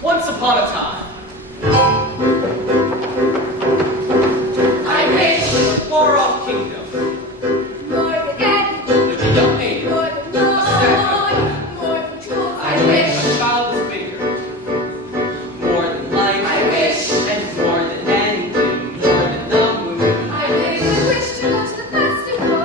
Once upon a time, I wish in a far-off kingdom, more than any, lived a young maiden, more than love, more than jewels. I wish a childless figure, more than life, I wish and more than anything, more than the moon. I wish to go to the festival,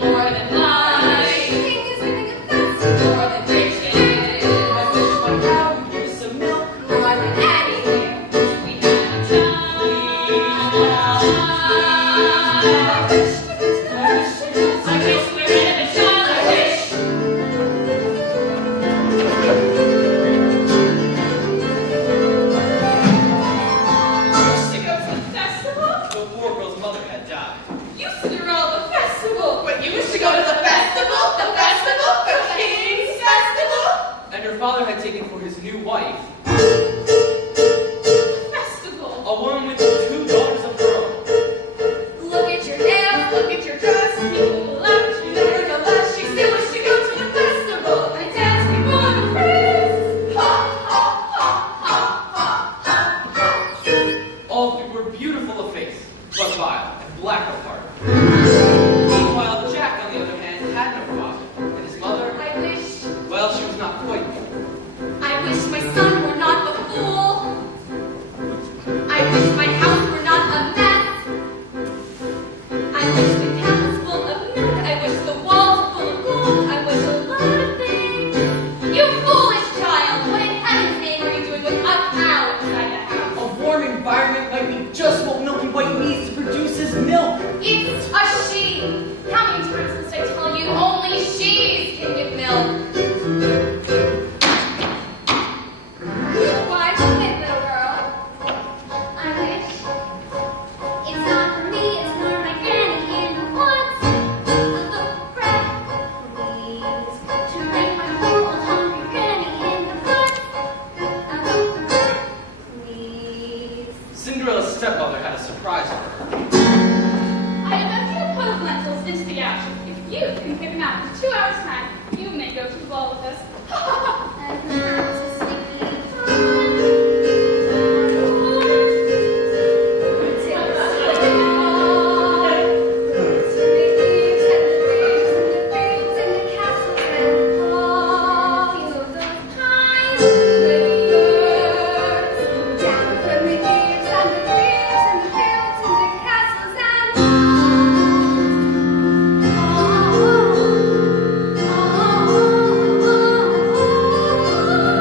more than life. King is giving a festival, more than riches. I wish my cow would give us some milk, More than anywhere, we had a time. I wish to go to the festival. I wish we were in a child. I wish. To go to the festival? the poor girl's mother had died. You Cinderella, the festival. But you wish to go to the festival? The festival? The King's festival? And her father had taken for his new wife Festival. a woman with 2 daughters of her own. Look at your nails, look at your dress. People will laugh at you, nevertheless. She still wished to go to the festival and dance before the prince. Ha, ha, ha, ha, ha, ha, ha. All 3 were beautiful of face, but vile and black of heart. Meanwhile, Jack, on the other hand, had no father, and his mother, I wish, well, she was not quite. I wish my son were not a fool. I wish my house were not a mess. I wish the cat was full of milk. I wish the walls were full of gold. I wish a lot of things. You foolish child! What in heaven's name are you doing with a cow inside the house? A warm environment might be just what Milky White needs to produce his milk. It's a she. How many times must I tell you only she's can give milk? Why, look at little girl. I wish it's not for me, it's for my granny in the woods. A little bread, please, to make my poor old hungry granny in the woods. A little bread, please. Cinderella's stepmother had a surprise for her. I have emptied a pot of lentils into the ashes. If you can pick them out in 2 hours' time, you may go to the ball with us. And that's a sticky Oh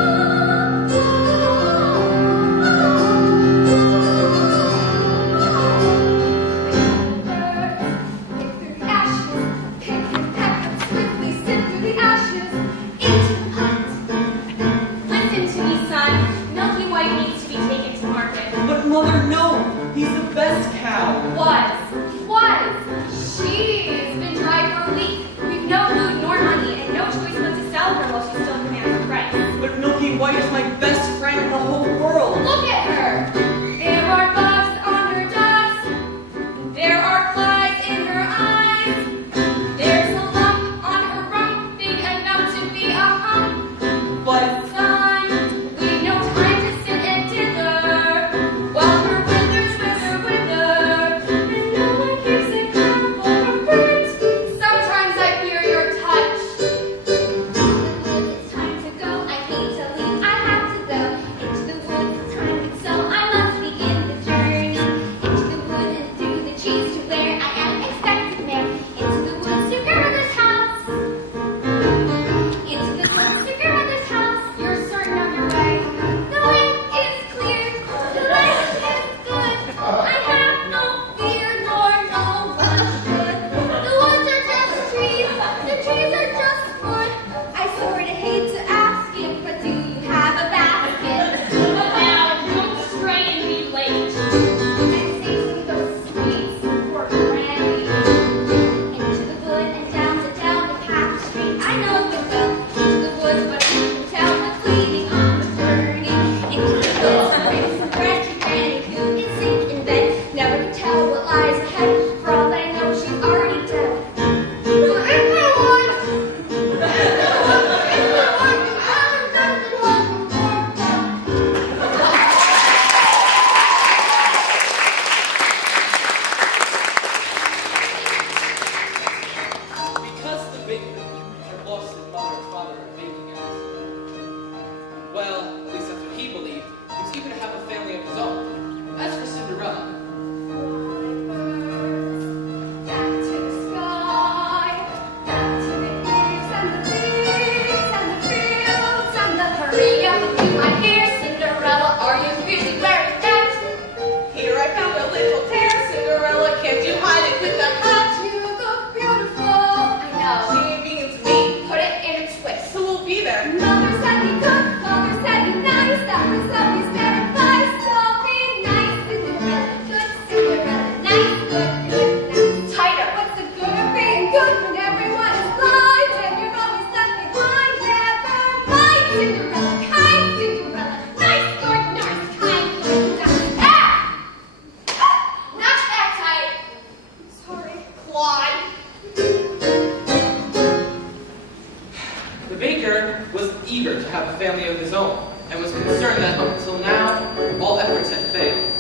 eager to have a family of his own, and was concerned that until now, all efforts had failed.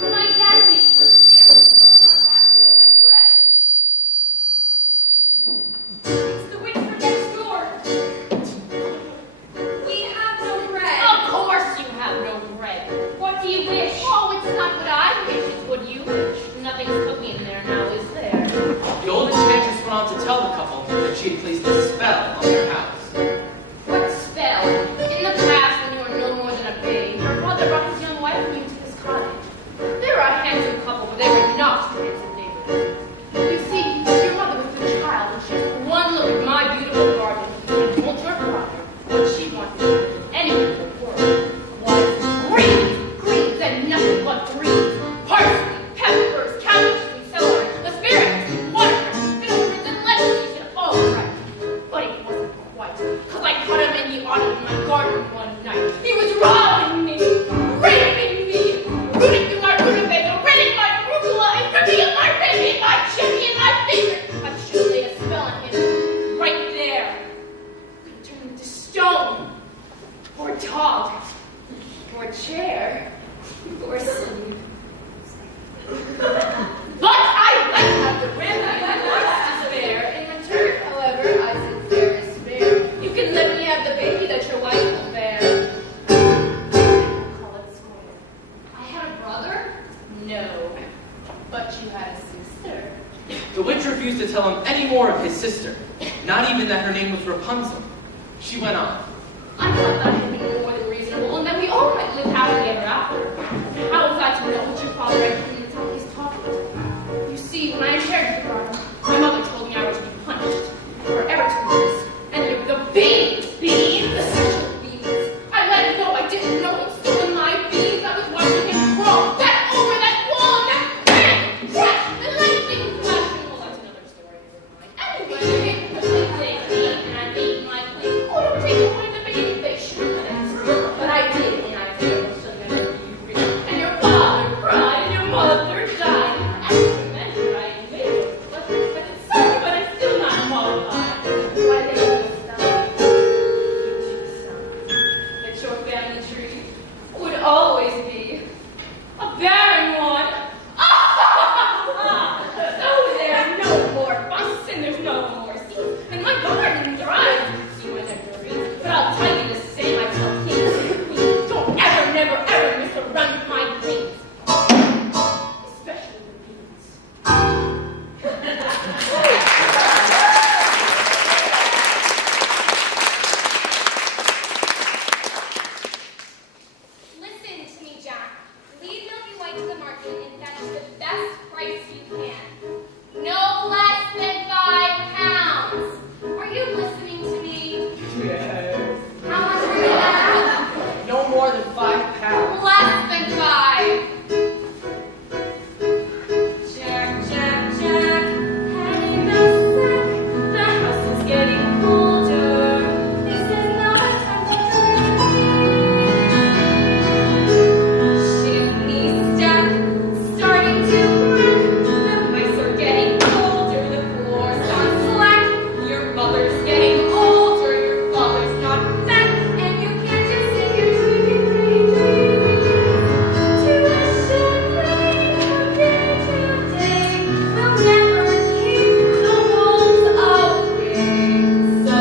My daddy, we have sold our last loaf of bread. It's the witch from next door. We have no bread. Of course you have no bread. What do you wish? Oh, it's not what I wish, it's what you wish. Nothing's cooking there now, is there? The old enchantress went on to tell the couple that she had placed a spell on their house. What spell? In the past, when you were no more than a babe, your father brought his young wife with you to his cottage. They were a handsome couple, but they were not handsome neighbors. You see, your mother was the child, and she took one look at my beautiful garden and told your father what she wanted more than anything in the world was greens and nothing but greens. Parsley, peppers, cabbages, and celery, asparagus, watercress, fiddleheads, and lettuce. He said, all right. But it wasn't quite, because I caught him in the autumn in my garden one night. He was robbing me, raping me, rooting through my rutabaga, raiding my arugula, and ripping at my baby, and my chimney, and my finger. I should have laid a spell on him right there. Could turn him to stone, or a dog, or a chair, or a sleeve. But I have the remedy I want to spare. In return, however, I said fair is fair. You can let me have the baby that your wife will bear. Call it square. I had a brother? No. But you had a sister. The witch refused to tell him any more of his sister, not even that her name was Rapunzel. She went on. I thought that had been more than reasonable, and that we all might live happily ever after. How was I to know what your father had been he's talking to? You see, when I inherited the garden, my mother told me I was to be punished forever to lose any of the beans, the special beans. I let him know I didn't know he'd stolen my beans. I was watching him crawl back over that wall, and that bang, crash, and lightning flashing. Well, that's another story, never mind. Anyway, because they take me and I ate my queen. Oh, don't take away the baby, they should have let us. But I did, and I failed to never be free. And your father cried, and your mother died. As you remember, I made it. But it's still not qualified. Why they always die? That your family tree would always be a barren one. So there's no more fuss and there's no more seeds. And my garden dries. See when they're dirty. But I'll tell you the same I tell kings and queens. Don't ever, never, ever miss a run with my greens. Especially the beans. Listen to me, Jack. Lead Milky White to the market and fetch the best price you can. No less than £5. Are you listening to me? Yes. How much are you at? No more than £5. Less than 5. Jack, Jack, Jack, head in the sack. The house is getting colder. This is not a time to chimney stack starting to crack. The mice are getting colder. The floor's gone slack. Your mother's getting older. Your father's not back. And you can't just sit here dreaming pretty dreams. Tuition rate from day to day will never keep the wolves away. So,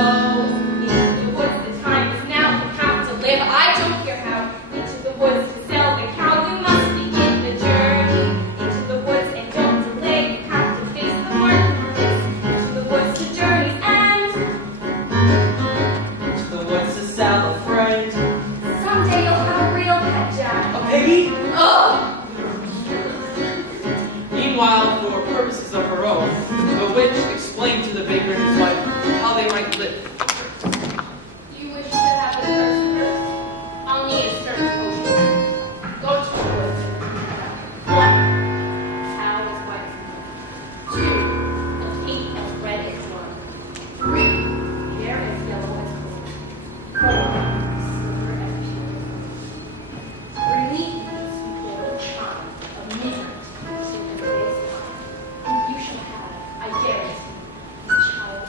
into the woods, the time is now to have to live. I don't care how. Into the woods to sell the cow, you must begin the journey. Into the woods and don't delay. You have to face the marketplace. Into the woods to journey and To the woods to sell a friend. someday you'll have a real pet, Jack. A piggy? Ugh! Meanwhile, for purposes of her own, the witch explained to the baker and his wife how they might live. You wish to have the person first? I'll need a certain potion. Go to the woods. 1. Cow is white. 2. The pink and red is one. 3. Hair is yellow as gold. 4. Silver and pure. Beneath these we hold a charm of midnight to the day's time. And you shall have, I guarantee, a child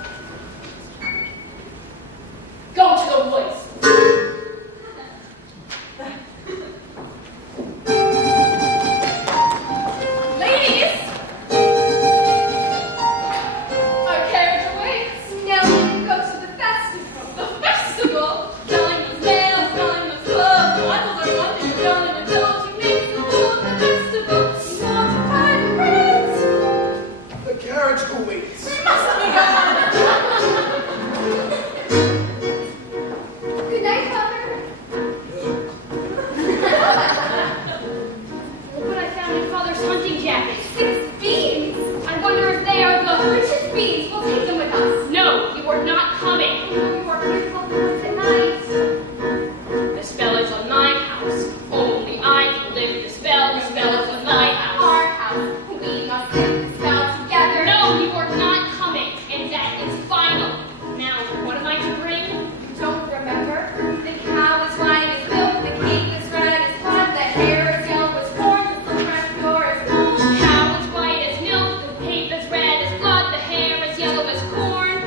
making us live this spell together. No, you are not coming, and that is final. Now, what am I to bring? You don't remember? The cow is white as milk, the cake is red as blood, the hair is yellow as corn, the silver as pure as gold. The cow is white as milk, the cape is red as blood, the hair is yellow as corn.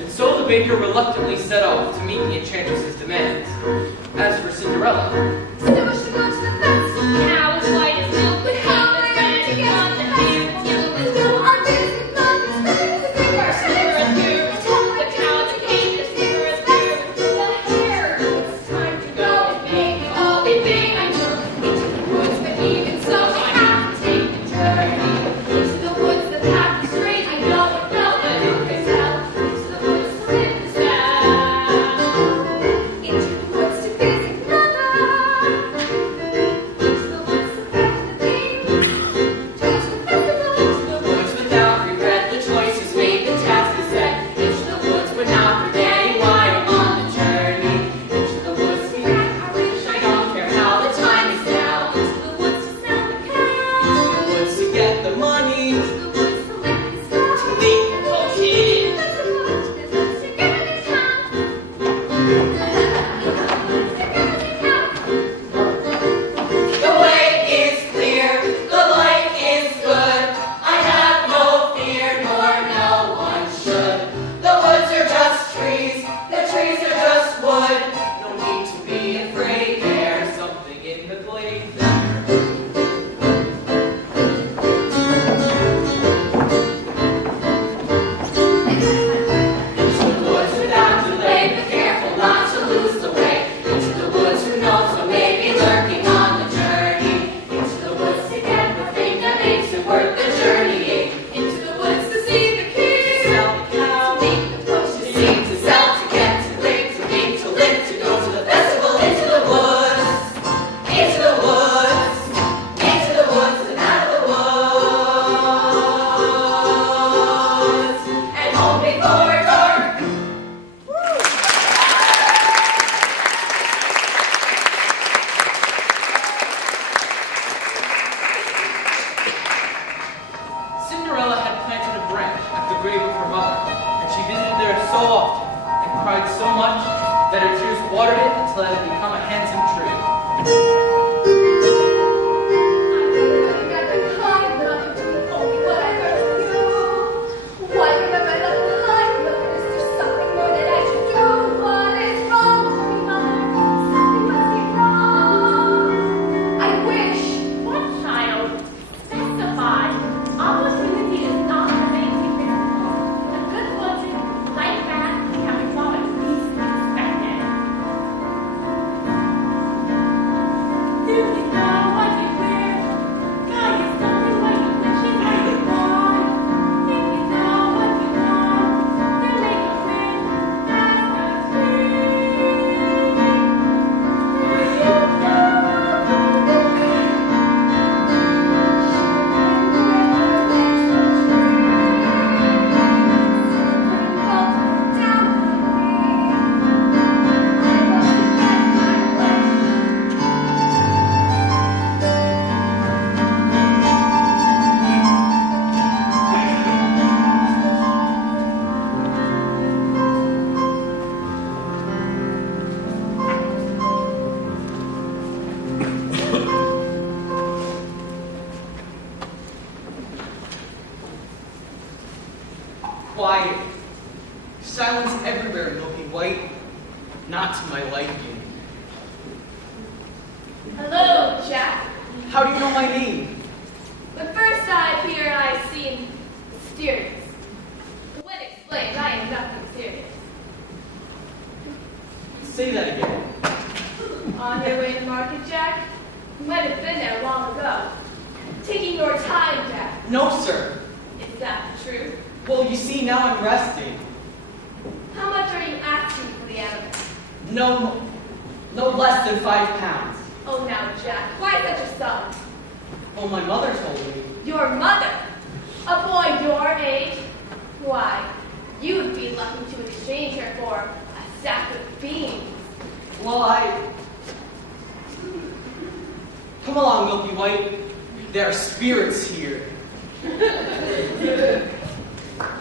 And so the baker reluctantly set off to meet the enchantress's demands. As for Cinderella, Still wish to go to the fest. The cow is white as milk, the cape is red as blood, the hair is yellow as corn. Our business love is screaming the river. Silver as pure, the cow is cape is silver as pure. The hair, it's time to go. It may be all in vain, I'm sure. Into the woods, but even so, I have to take the journey. Into the woods, the path is straight. I know it well, but who can tell? Into the woods to live the spell. Into the woods to visit brother. Into the woods to fetch the things. To the festival. Into the woods without regret. The choice is made, the task is set. Into the woods, but not forgetting why I'm on the journey. Into the woods to get I wish I don't care how the time is now. Into the woods to sell the cow. into the woods to get the money, Into the woods to lick the sky. to leap the potion. Let's go to the woods together this time. The way is clear, the light is good. I have no fear, nor no one should. The woods are just trees, the trees are just wood. No need to be afraid, there's something in the glade. Into the woods without delay, but careful not to lose the way. Into the woods, who knows what may be lurking on the journey. Into the woods to get the thing that makes it worth the journey. Into the woods to see the king. Sell the cow, To make the To potion. sing, to sell, to get, to live, to meet, to live, to go to the festival. Into the woods, into the woods, into the woods and out of the woods, and home before dark. Cinderella had planted a branch at the grave of her mother, and she visited there so often and cried so much that her tears watered it until it had become a handsome tree. What child? Specify. Opportunity is not the main thing. A good fortune, like that, can be far at least expected. Do you know what you wear? God is something when you wish it like you want. If you know what you want, then make a wish. That's the Quiet. Silence everywhere, Milky White. Not to my liking. Hello, Jack. How do you know my name? But first I hear I seem mysterious. When explained, I am nothing serious. Say that again. On your way to market, Jack? You might have been there long ago. Taking your time, Jack. No, sir. Is that the truth? Well, you see, now I'm resting. How much are you asking for the animal? No less than 5 pounds. Oh, now, Jack, why such a sum? Well, my mother told me. Your mother? A boy your age? Why, you would be lucky to exchange her for a sack of beans. Well, Come along, Milky White. There are spirits here.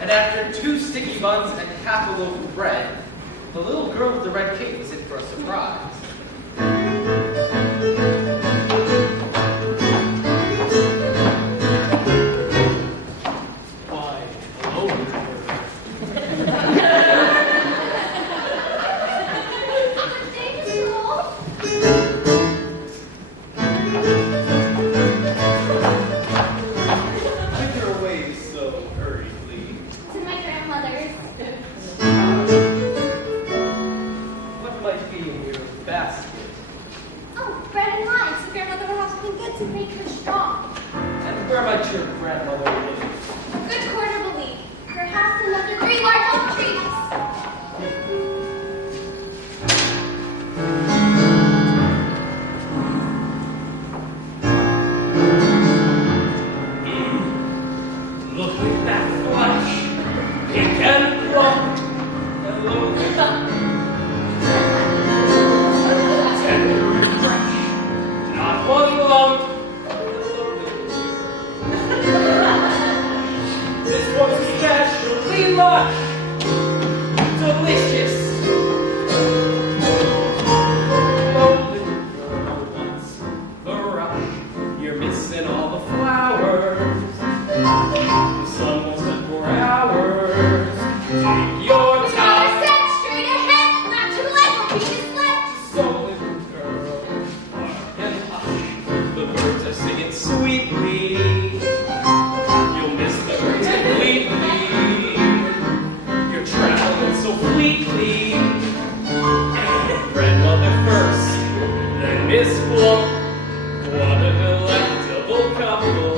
And after 2 sticky buns and half a loaf of bread, the little girl with the red cape was in for a surprise. Why, hello, girl. Where might your grandmother live? Good quarter believe. Perhaps in the 3 large oak trees. Look at that flash, pink and plump. Hello, tender and fresh, not one lump. This one's especially much delicious. Lonely girl wants the rush. You're missing all the flowers. The sun won't set for hours. Take your time. Set straight ahead, not too late, we'll be misled. So little girl, hark and hush. The birds are singing sweetly. You'll miss the birds completely. You're traveling so fleetly. Grandmother first, then Miss Plump. What a delectable couple.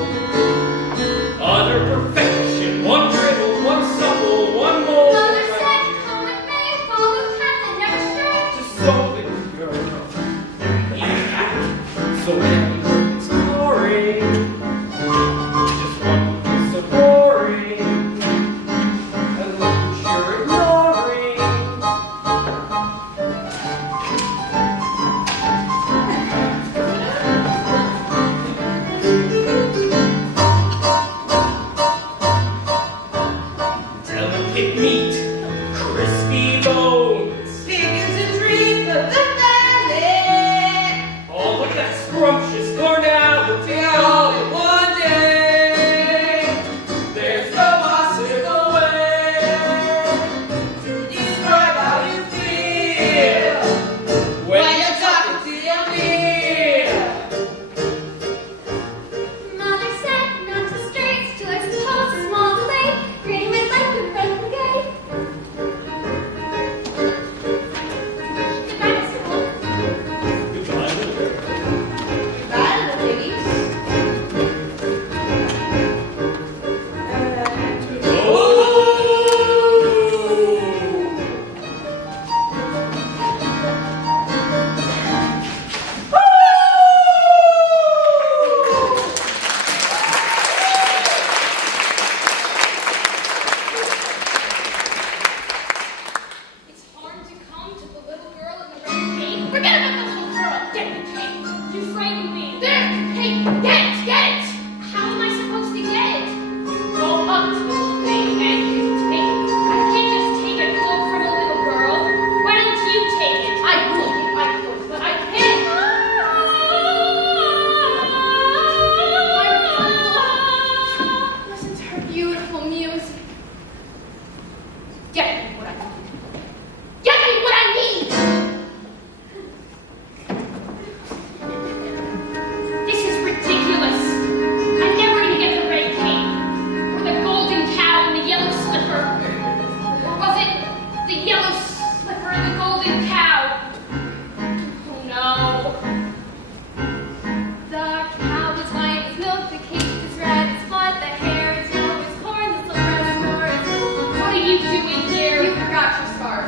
Utter perfection, one brittle, one supple, one more. Mother said, come with me, follow path and never stray. Just so little girl. Yeah. So many exploring. Just one piece so boring. And look what you're ignoring. Delicate meat, crispy bones. Pig is a treat for the family. Oh, look at that scrumptious carnality all in one day. There's no possible way to describe how you feel when you're talking to your meal. Mother said, not to stray, still I suppose a small delay. Granny might like good friends and gay. Goodbye, Mr. Wolf. Goodbye, little girl. Goodbye, little piggies. It's hard to come to the little girl in the red cape. Forget about the little girl. Get the cape. You frightened me. There's the cape. Get it. Get it. How am I supposed to get it? Go up to the little thing and you take it. I can't just take a cloak from a little girl. Why don't you take it? I could, but I can't. Listen to her beautiful music. Get me what I need. Get me what I need! This is ridiculous. I'm never gonna get the red cape, or the golden cow and the yellow slipper. Or was it the yellow slipper and the golden cow? Oh no. The cow is white as milk, the cape is red as blood, the hair is yellow as corn, the silver as snow is What are you doing here? You forgot your scarf.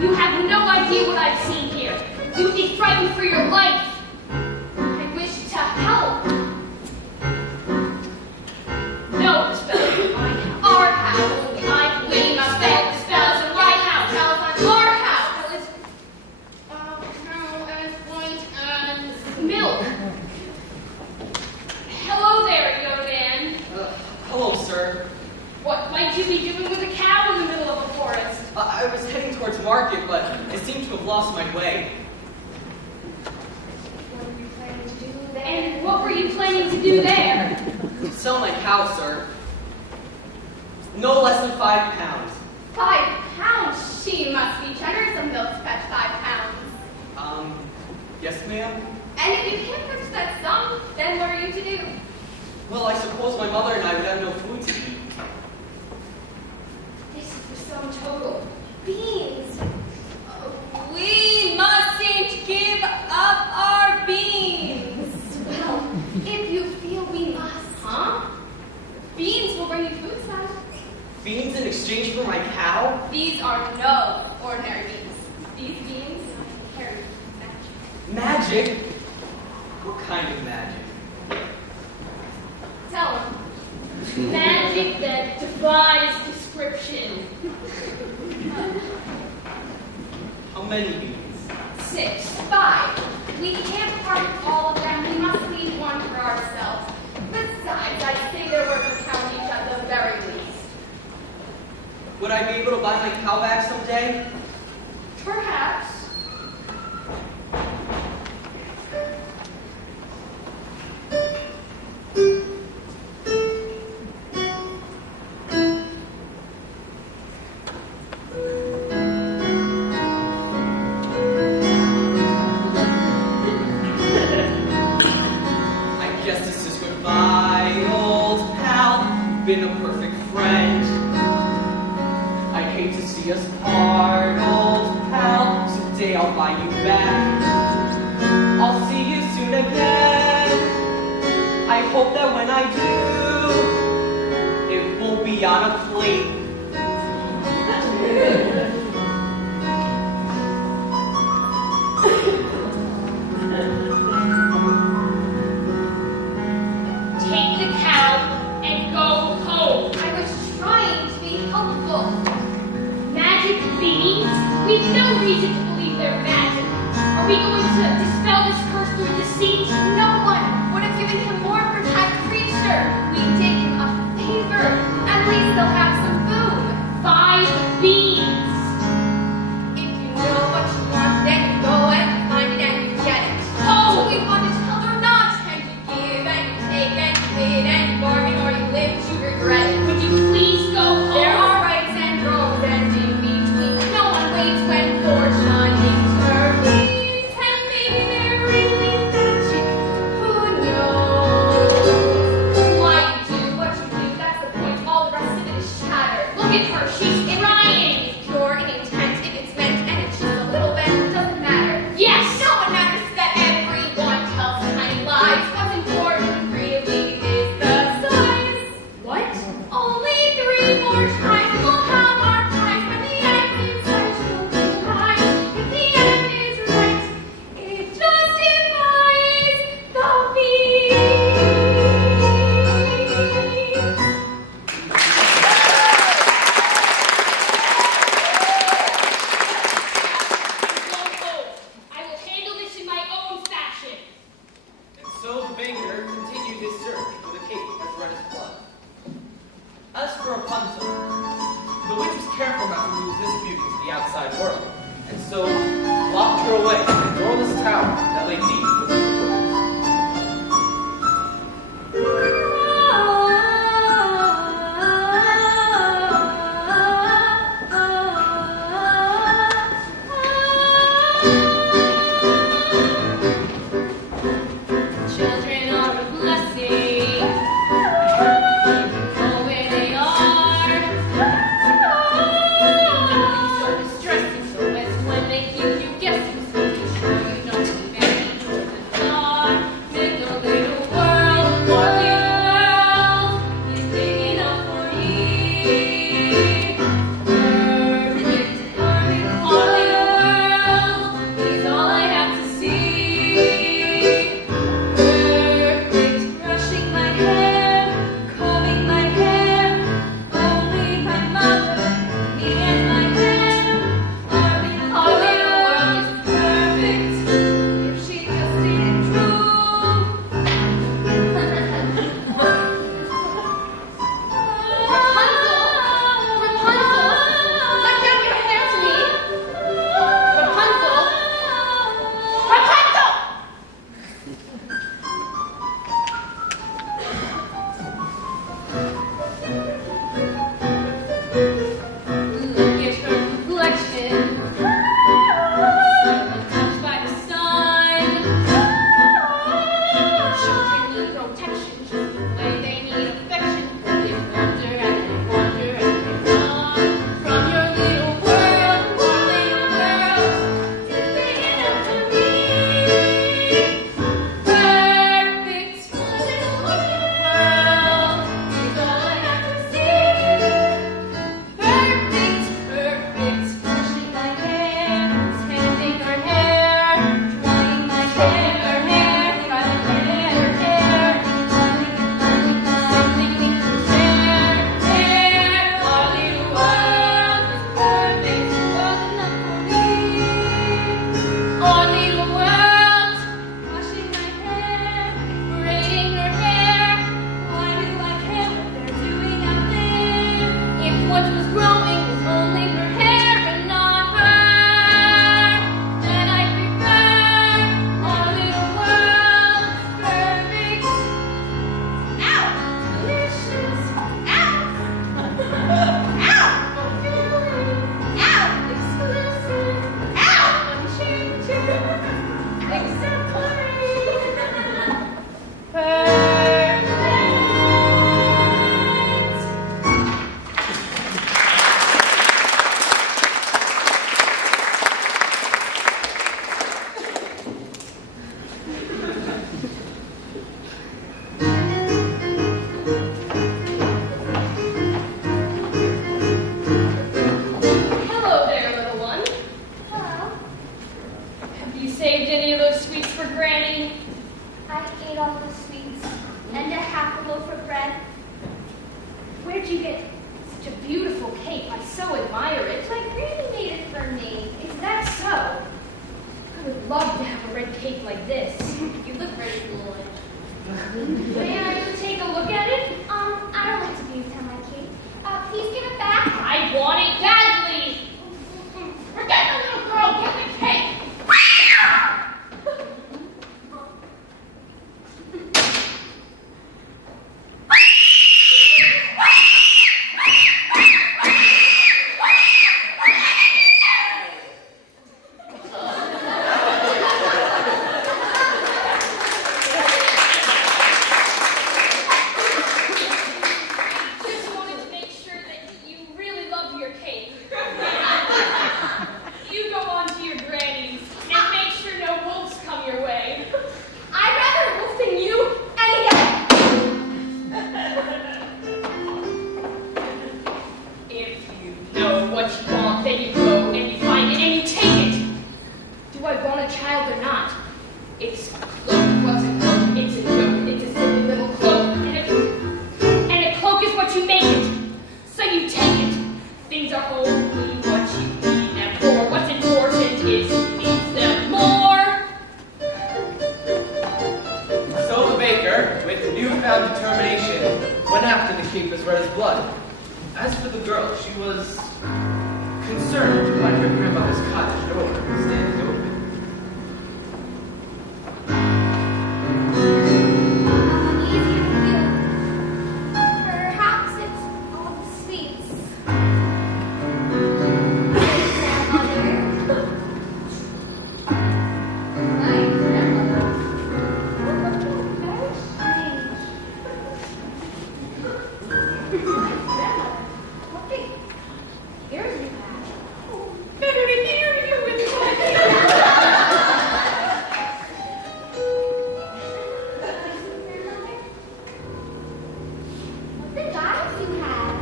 You have no idea what I've seen here. You'd be frightened for your life. I wish to help. No, the spells in my house. Our house. I believe the spells in my house. Our house. Cow as white as Milk. Hello home, sir. What might you be doing with a cow in the middle of a forest? I was heading towards market, but I seem to have lost my way. What were you planning to do there? And what were you planning to do there? Sell my cow, sir. No less than 5 pounds. 5 pounds? She must be generous of milk to fetch 5 pounds. Yes, ma'am? And if you can't fetch that sum, then what are you to do? Well, I suppose my mother and I would have no food to eat. This is the sum total. Beans. We mustn't give up our beans. Well, if you feel we must. Huh? Beans will bring you food, son. Beans in exchange for my cow? These are no ordinary beans. These beans carry magic. Magic? What kind of magic? Tell them. Magic that defies description. How many beans? 6, 5. We can't part all of them. We must leave one for ourselves. Besides, I'd say they're worth a pound each at the very least. Would I be able to buy my cow back someday? Perhaps. I guess this is goodbye, old pal. You've been a perfect friend. I hate to see us part, old pal. Someday I'll buy you back. I'll see you soon again. I hope that when I do, it won't be on a plate. Take the cow and go home. I was trying to be helpful. Magic beans? We've no reason to believe they're magic. Are we going to dispel this curse through deceit? No one would have given him more for that creature. We did him a favor. At least they'll have some food. 5 beans. If you know what you want, then you go and find it and you get it. Oh! Do we want to tell or not? And you give and you take and you wait and you bargain or you live to regret it. Would you please go home? There are rights and wrongs and in between. No one waits when fortune intervenes. And maybe they're really magic. Who knows? Why you do what you do, that's the point. All the rest of it is chatter. Look at her. She's crying. It's pure in intent. If it's meant and it's just a little bit, it doesn't matter. Yes. No one matters that everyone tells tiny lies. What's important really is the size. What? Only 3 more times we'll have our prize. When the end is right, we'll be right. If the end is right, it justifies the feast. Go home. I will handle this in my own fashion. And so the banker continued his search with a cape as red as blood. As for Rapunzel, the witch was careful not to lose this beauty to the outside world, and so locked her away in a doorless tower that lay deep within the Children are a blessing. Know where they are. So distressing, so as when they keep you guessing, so you sure you don't be very children. Look at her complexion. Untouched by the sun. Children need protection just the way they need affection. They wonder and they wonder and they run from your little world, poor little world. It's big enough for me. Perfect, my little world is all I have to see. Perfect, perfect, brushing my hair, tending her hair, drying my hair, drying her hair, something we can share. Our little world is perfect, well enough for me. Our little world, brushing my hair, braiding her hair. Why do I care what they're doing out there? If what was growing was only her hair and not her, then I prefer our little world is perfect. Ow! Delicious! Ow! Ow! Fulfilling! Ow! Exclusive! Ow! Unchanging! Exemplary! Perfect! Hello there, little one. Hello. Have you saved any of those sweets for Granny? I ate all the sweets and a half a loaf of bread. Where'd you get such a beautiful cake? I so admire it. My granny made it for me. Is that so? I would love to have a red cake like this. You look very foolish. May I take a look at it? I don't like to be on my cake. Please give it back. I want it badly. Forget the little girl, get the cake! Just wanted to make sure that you really love your cake. You go on to your granny's and make sure no wolves come your way. I'd rather wolf than you any day. If you know what you want, then you go and you find it and you take it. Do I want a child or not? It's a cloak. What's a cloak? It's a joke. It's a silly little cloak. And a cloak is what you make it. So you take it. Things are only what you need them for. What's important is who needs them more. So the baker, with newfound determination, went after the cape as red as blood. As for the girl, she was concerned to find her grandmother's cottage door standing open. Easy to do. Perhaps it's all the sweets. Grandmother. My grandmother. Very strange. What big ears you have. Better to hear you with my What big eyes you have.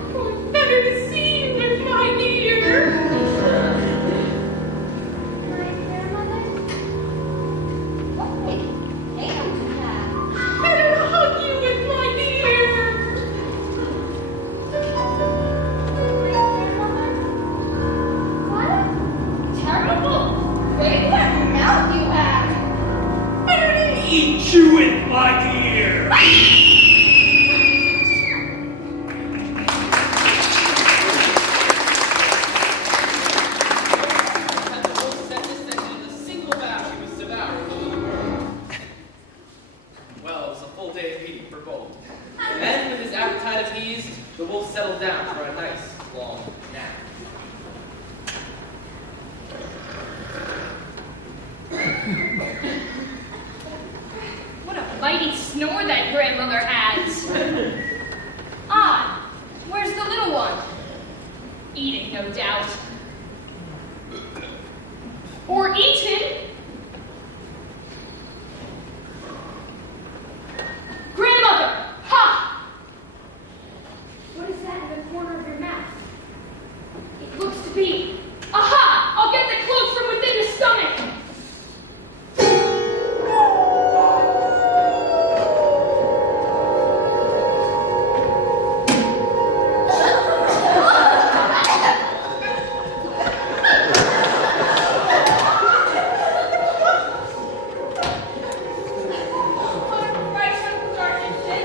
Better to see you with my ear. My grandmother. What big hands you have. Better to hug you with my ear. My grandmother. What a terrible big mouth you have. Better to eat you with my ear. Had the wolf set this that in a single bound he was devouring the little girl. Well, it was a full day of eating for both. Then, with his appetite appeased, the wolf settled down for a nice, long nap. What a mighty snore that grandmother has. Ah, where's the little one? Eating, no doubt. Or eaten. Grandmother! Ha! What is that in the corner of your mouth? It looks to be. Aha! I'll get the clothes from within the stomach!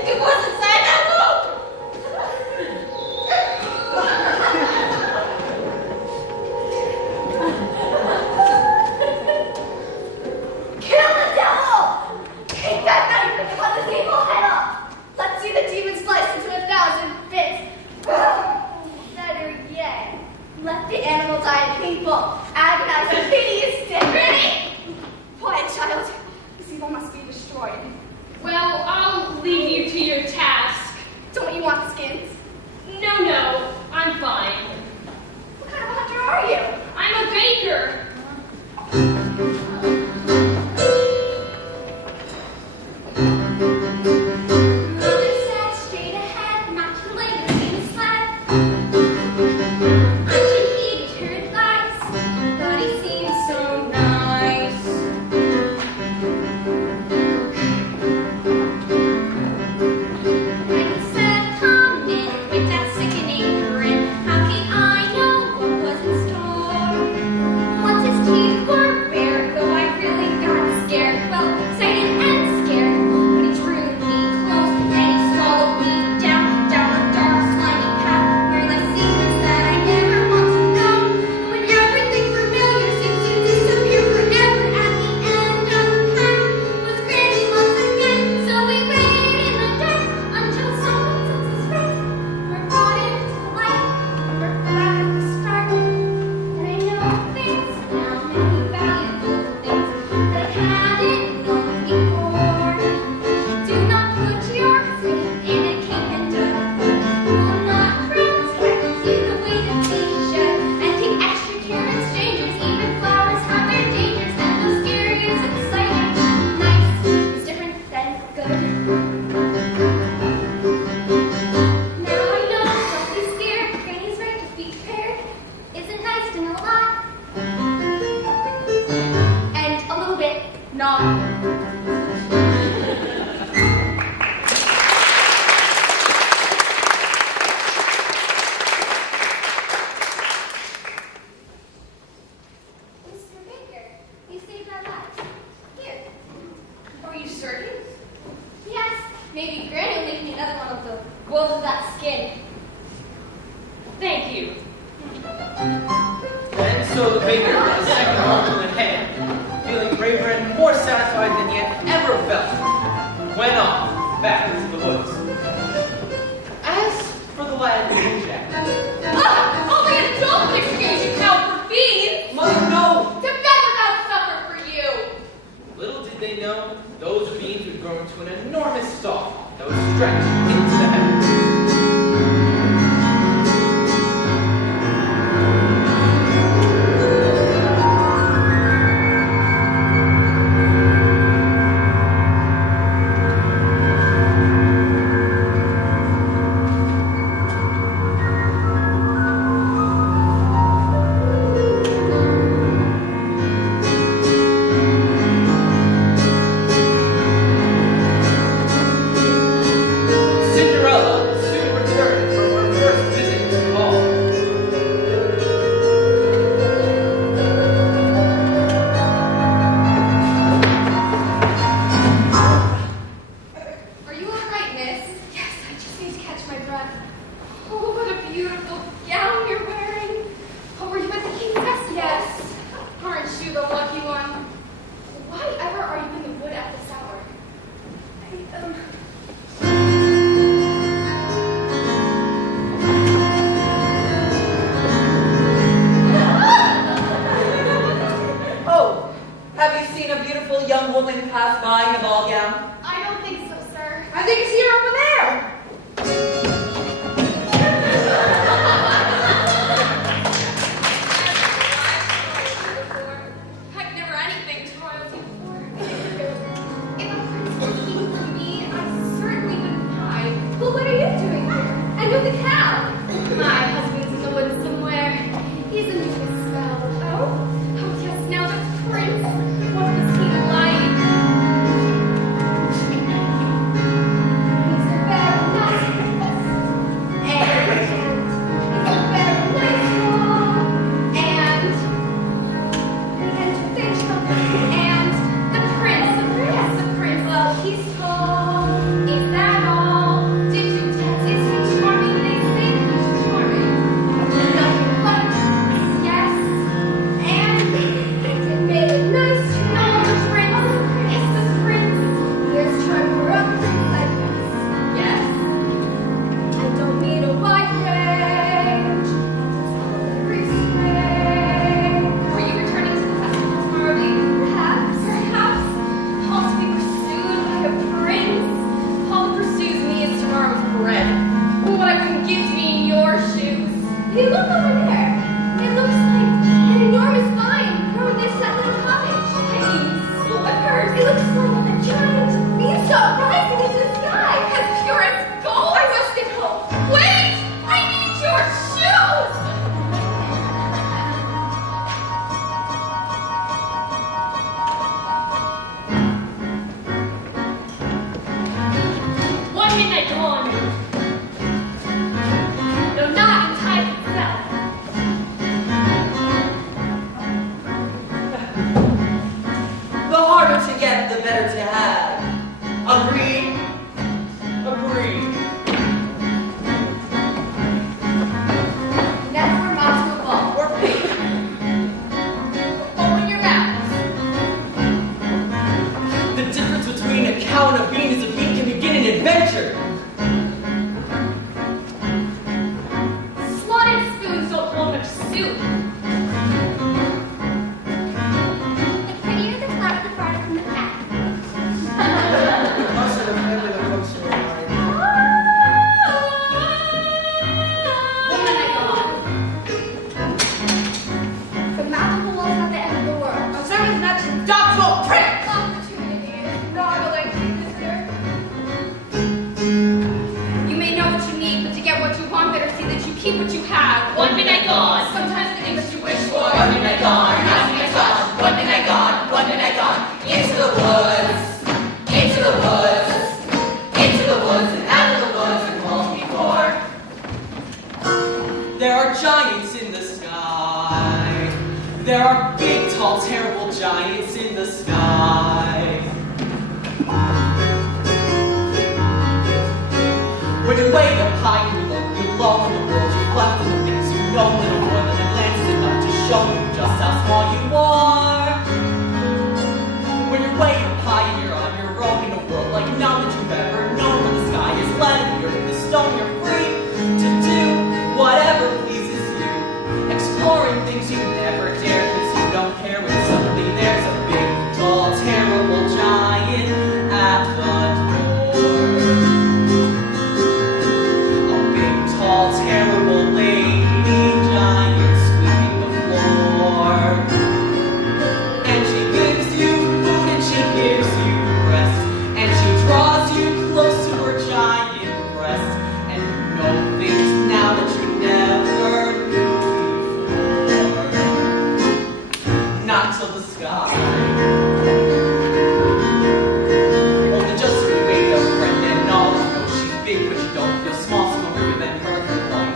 It was inside that book! Kill the devil! Take that knife and cut his evil head off! Let's see the demon sliced into 1,000 bits! Better yet, let the animal die in painful, agonizing, hideous death! Ready? Quiet, child. This evil must be destroyed. Well, I'll leave you to your task. Don't you want the skins? No, I'm fine. What kind of a hunter are you? I'm a baker. Mother said straight ahead, not too late, see the sled. I should heed her advice, thought he seemed so nice. When he said, come in with that sickening grin, how can I know what was in store? Once his teeth were bare, though I really got scared, well, excited and scared, when he drew me close and he swallowed me down a dark, slimy path, where lay secrets that I never want to know. When everything familiar seems to disappear forever, at the end of the path was Granny once again. So we waited in the dark until someone sets us free. We're brought into the light, we're glad at the start, and I know things now, many valuable things that I hadn't known before. Do not put your faith in a king and duck who will not protect you the way that they should, and take extra care in strangers. Even flowers have their dangers, and though scary is exciting, nice is different than good. Now I know, don't be scared. Granny's right, just be prepared. Isn't nice to know a lot, and a little bit not. Mr. Baker, you saved my life. Here. Are you certain? Yes, maybe Granny will make me another one of the wolves of that skin. Thank you. And so the baker, with a second arm in hand, feeling braver and more satisfied than he had ever felt, went off back into the woods. As for the lad named Jack, Only a dog excuse you count for beans. Mother, no! To bed without supper for you. Little did they know, those beans would grow into an enormous stalk that would stretch into the heavens. buying a ball gown? I don't think so, sir. I think it's here over there. I've never anything to royalty before. If a prince came for me, I certainly wouldn't hide. Well, what are you doing here? And with the cow? My husband's in the woods somewhere. He's under his spell. Oh? Oh, yes, now the prince. What was he like? He's a very nice prince. And he's a very nice dog. And the prince, yes, the prince, well, he's tall. Is that all? Did you tell? Is he charming? They say that he's charming. Nothing but yes. And it made a nice charm. The prince, it's the prince. Here's charm for a prince like this. Yes. I don't need a wide range. Every swing. Were you returning to the festival tomorrow, Lee? Perhaps, all to be pursued by a prince. All that pursues me is tomorrow's bread. What I wouldn't give to be in your shoes. Hey, look over there. It looks like an enormous vine growing next to that little cottage. I mean, slippers. It looks like a giant beanstalk rising into the sky. As pure as gold. I must get home. Wait! I need your shoes! One midnight dawn. Though not in time itself. The harder to get, the better to have. Agreed? Agreed. Never amount to a ball. Or pink. Open your mouths. The difference between a cow and a bean is a bean can begin an adventure. Slotted spoons don't hold much soup. The prettier the flower, the farther from the path. Also, the family, the closer the line. One midnight dawn. The mouth of the wolf is not the end of the world. I'm sorry, it's not just doctoral prick. Opportunity is not a lengthy visitor. You may know what you need, but to get what you want, better see that you keep what you have. One midnight dawn. Sometimes the things that you wish for. One midnight gone, one midnight gone, one midnight gone, one midnight gone. Into the woods, into the woods, into the woods and out of the woods and home before. There are giants in the sky. There are big, tall, terrible giants in the sky. When you wake up high and low, you're low in the world, you're left in the things you know little more than a glance is enough to show you just how small you are. When you wake up high and you're on your own in a world like none that you've ever known, where the sky is lead and the earth is stone, you're free to do whatever pleases you, exploring things you never dared because you don't care when suddenly there's a big, tall, terrible giant at the door. A big, tall, terrible lady giant sweeping the floor. And she gives you food and she gives you rest. And she draws you close to her giant breast. And you know things now that you never knew before. Not till the sky. Only just so you made a friend and all you know she's big, but you don't feel small, so no bigger than her. Long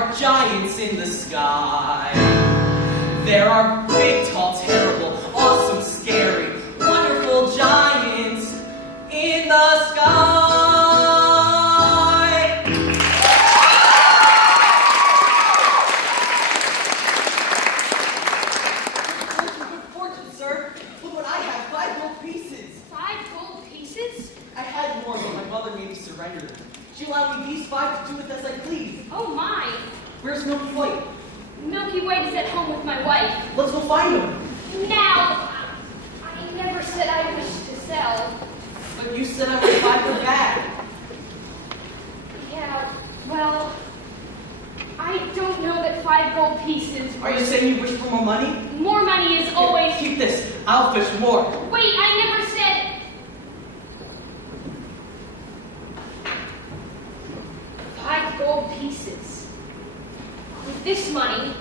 are giants in the sky. There are big, tall, terrible, awesome, scary, wonderful giants in the sky. Good fortune, sir. Look what I have, 5 gold pieces. 5 gold pieces? I had more, but my mother made me surrender them. She allowed me these 5 to do with as I please. Oh my. Where's Milky White? Milky White is at home with my wife. Let's go find him. Now, I never said I wished to sell. But you said I would buy her back. Yeah, well, I don't know that 5 gold pieces. Are you saying you wish for more money? More money is always. Keep this. I'll fish more. Wait, I never said. 5 gold pieces. With this money,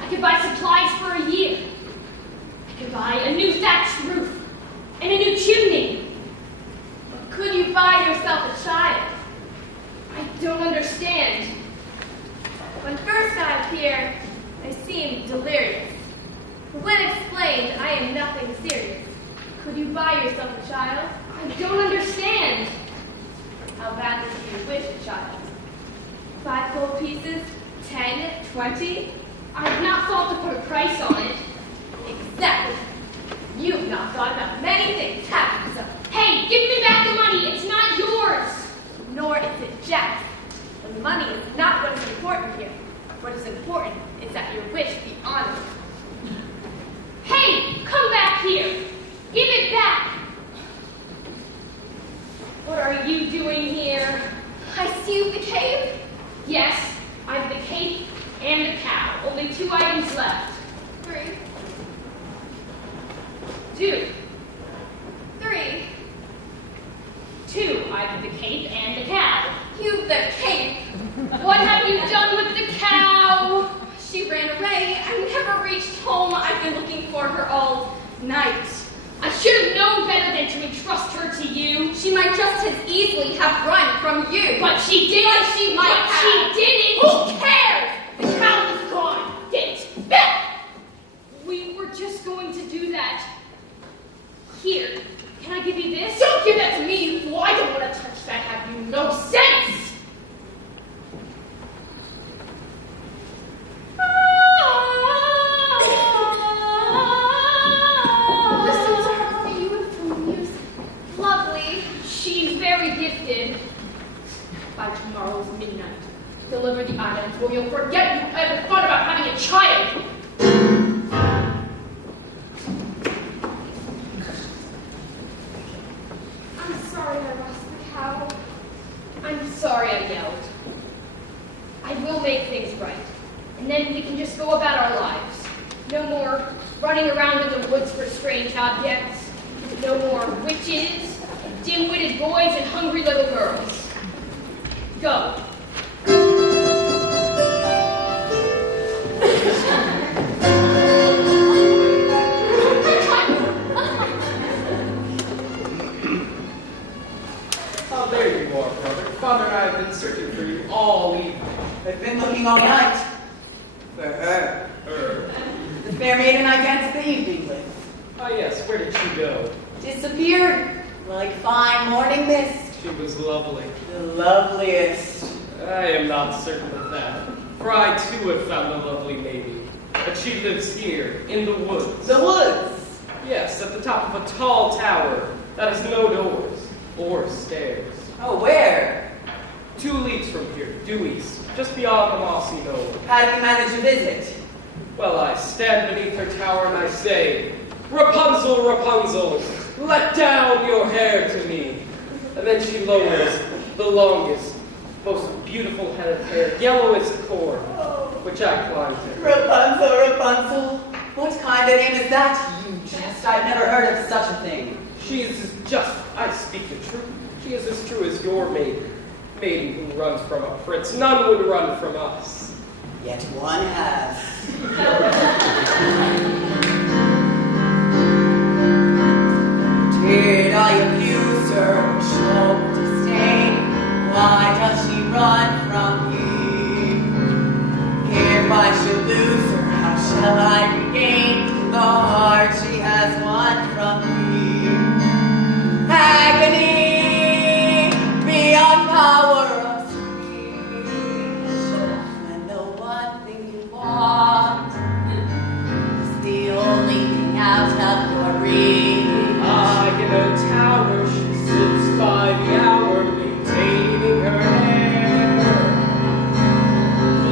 I could buy supplies for a year. I could buy a new thatched roof and a new chimney. But could you buy yourself a child? I don't understand. When first I appeared, I seemed delirious. But when explained, I am nothing serious. Could you buy yourself a child? I don't understand. How badly do you wish a child? 5 gold pieces? 10? 20? I've not thought to put a price on it. Exactly. You've not thought about many things, have you, so? Hey, give me back the money. It's not yours. Nor is it Jack's. The money is not what is important here. What is important is that your wish be honored. Hey, come back here. Give it back. What are you doing here? I see you the cave. Yes, I've the cape and the cow. Only 2 items left. 3. 2. 3. 2. I've the cape and the cow. You've the cape. What have you done with the cow? She ran away. I never reached home. I've been looking for her all night. I should have known better than to entrust her to you. She might just as easily have run from you. But she didn't. But she might have. She didn't. Who cares? The cow is gone. Dead. We were just going to do that. Here. Can I give you this? Don't give that to me, you fool. I don't want to touch that. Have you no sense? Listen to her beautiful music. Lovely. She's very gifted. By tomorrow's midnight, deliver the items or you'll forget you ever thought about having a child. I'm sorry I lost the cow. I'm sorry I yelled. I will make things right. And then we can just go about our lives. No more running around in the woods for strange objects. No more witches, and dim-witted boys, and hungry little girls. Go. Oh, there you are, brother. Father and I have been searching for you all evening. I've been looking all night. For her. The fair maiden I danced the evening with. Ah, yes, where did she go? Disappeared like fine morning mist. She was lovely. The loveliest. I am not certain of that, for I too have found a lovely maiden. But she lives here, in the woods. The woods. Yes, at the top of a tall tower that has no doors or stairs. Oh, where? 2 leagues from here, due east, just beyond the mossy knoll. How do you manage a visit? Well, I stand beneath her tower and I say, Rapunzel, Rapunzel, let down your hair to me. And then she lowers the longest, most beautiful head of hair, yellow as corn, which I climb to. Rapunzel, Rapunzel. What kind of name is that? You jest. I've never heard of such a thing. She is as just, I speak the truth. She is as true as your maiden who runs from a prince. None would run from us. Yet one has. Did I abuse her, show disdain? Why does she run from me? blood from me. Agony beyond power of speech. And the one thing you want is the only thing out of your reach. In a tower, she sits by the hour, maintaining her hair.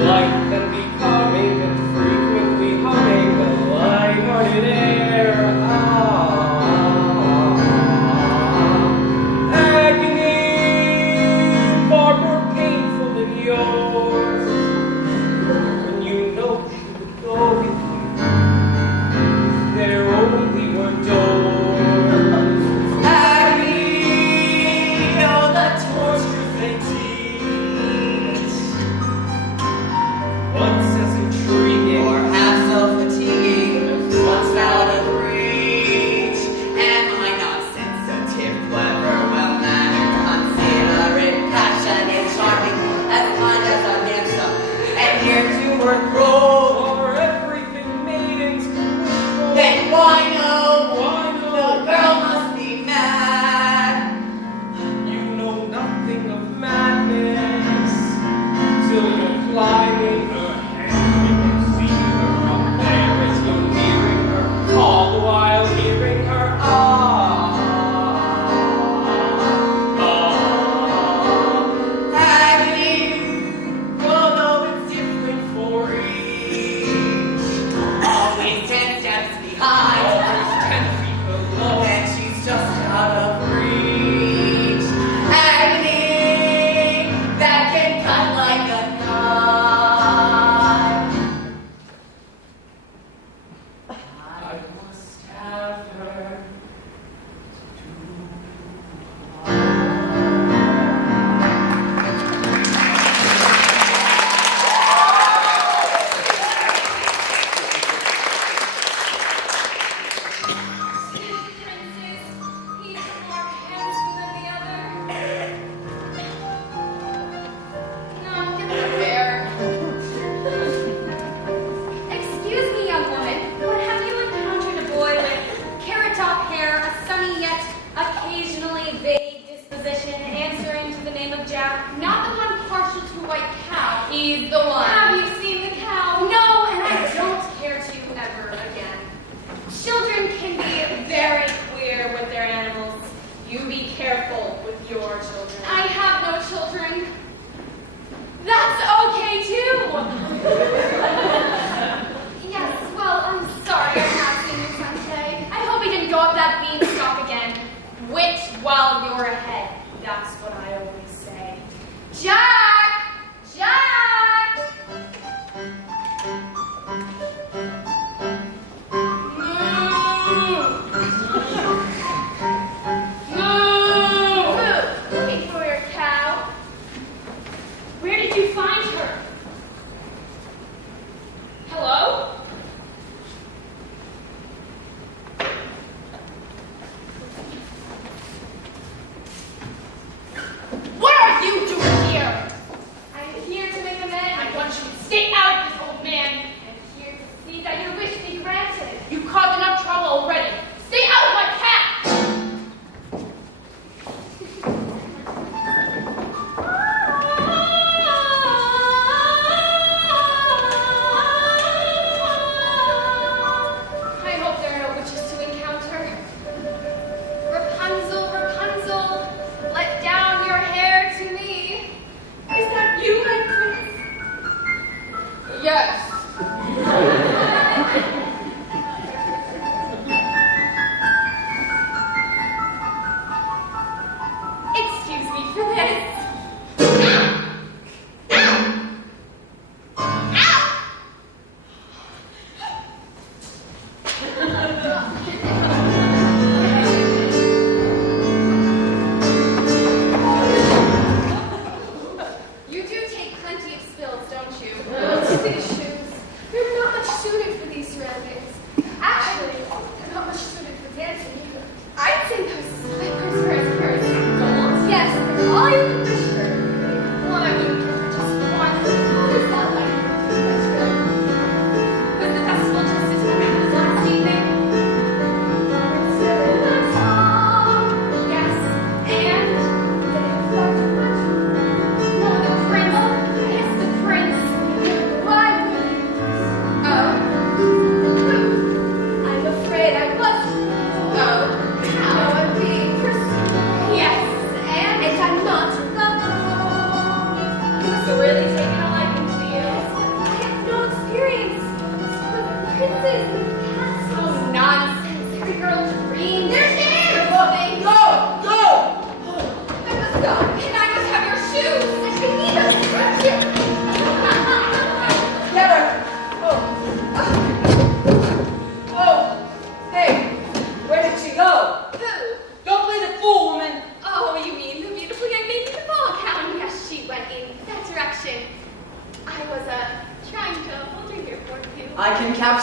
Light and becoming and frequently humming the light-hearted air. Agony, far more painful than yours. When you know she would go with you, there only were doors. Once as intriguing, Or half so fatiguing, once out of reach. Am I not sensitive, clever, well-mannered, considerate, passionate, charming, as kind as a handsome, and here to her throne? or everything maidens could wish for? Then why no? Why The no? girl must be mad. You know nothing of madness till you're climbing her hand. You can see her up there as you're nearing her, all the while hearing her Agony, although it's different for each. Always 10 steps behind. always 10 feet below. And she's just out of reach. Agony that can cut like a knife. I must have her Princes, each more handsome than the other. No, give it a bear. Excuse me, young woman, but have you encountered a boy with carrot-top hair, a sunny yet occasionally vague disposition, answering to the name of Jack? Not the one partial to a white cow. He's the one. Have you seen the cow? No, and I don't care to ever again. Children can be very queer with their animals. You be careful with your children. I have no children. That's okay too. Yes, well, I'm sorry I have seen your son today. I hope he didn't go up that beanstalk again. Wit while you're ahead. That's what I always say. Jack! Jack! Looking for your cow. Where did you find her? Hello? What are you doing here?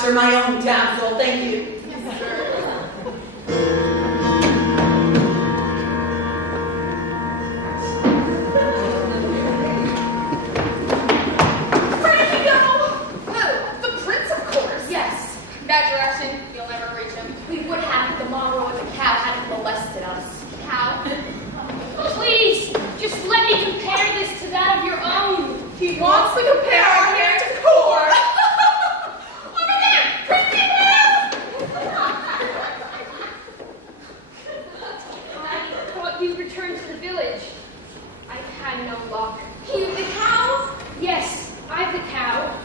master, my own damsel. Thank you. Where did he go? Who? The prince, of course. Yes. Bad direction. You'll never reach him. We would have if the mongrel with the cow hadn't molested us. Cow. Please, just let me compare this to that of your own. He wants to compare our hair to the core. Over there! Prince I thought you returned to the village. I've had no luck. You the cow? Yes, I've the cow.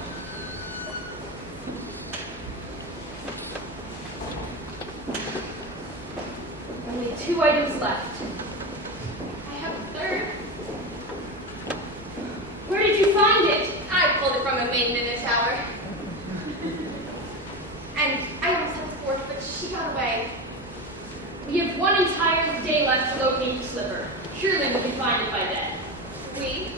Only 2 items left. I have a third. Where did you find it? I pulled it from a maiden in a tower. And I almost had a fourth, but she got away. We have 1 entire day left to locate the slipper. Surely we can find it by then. We?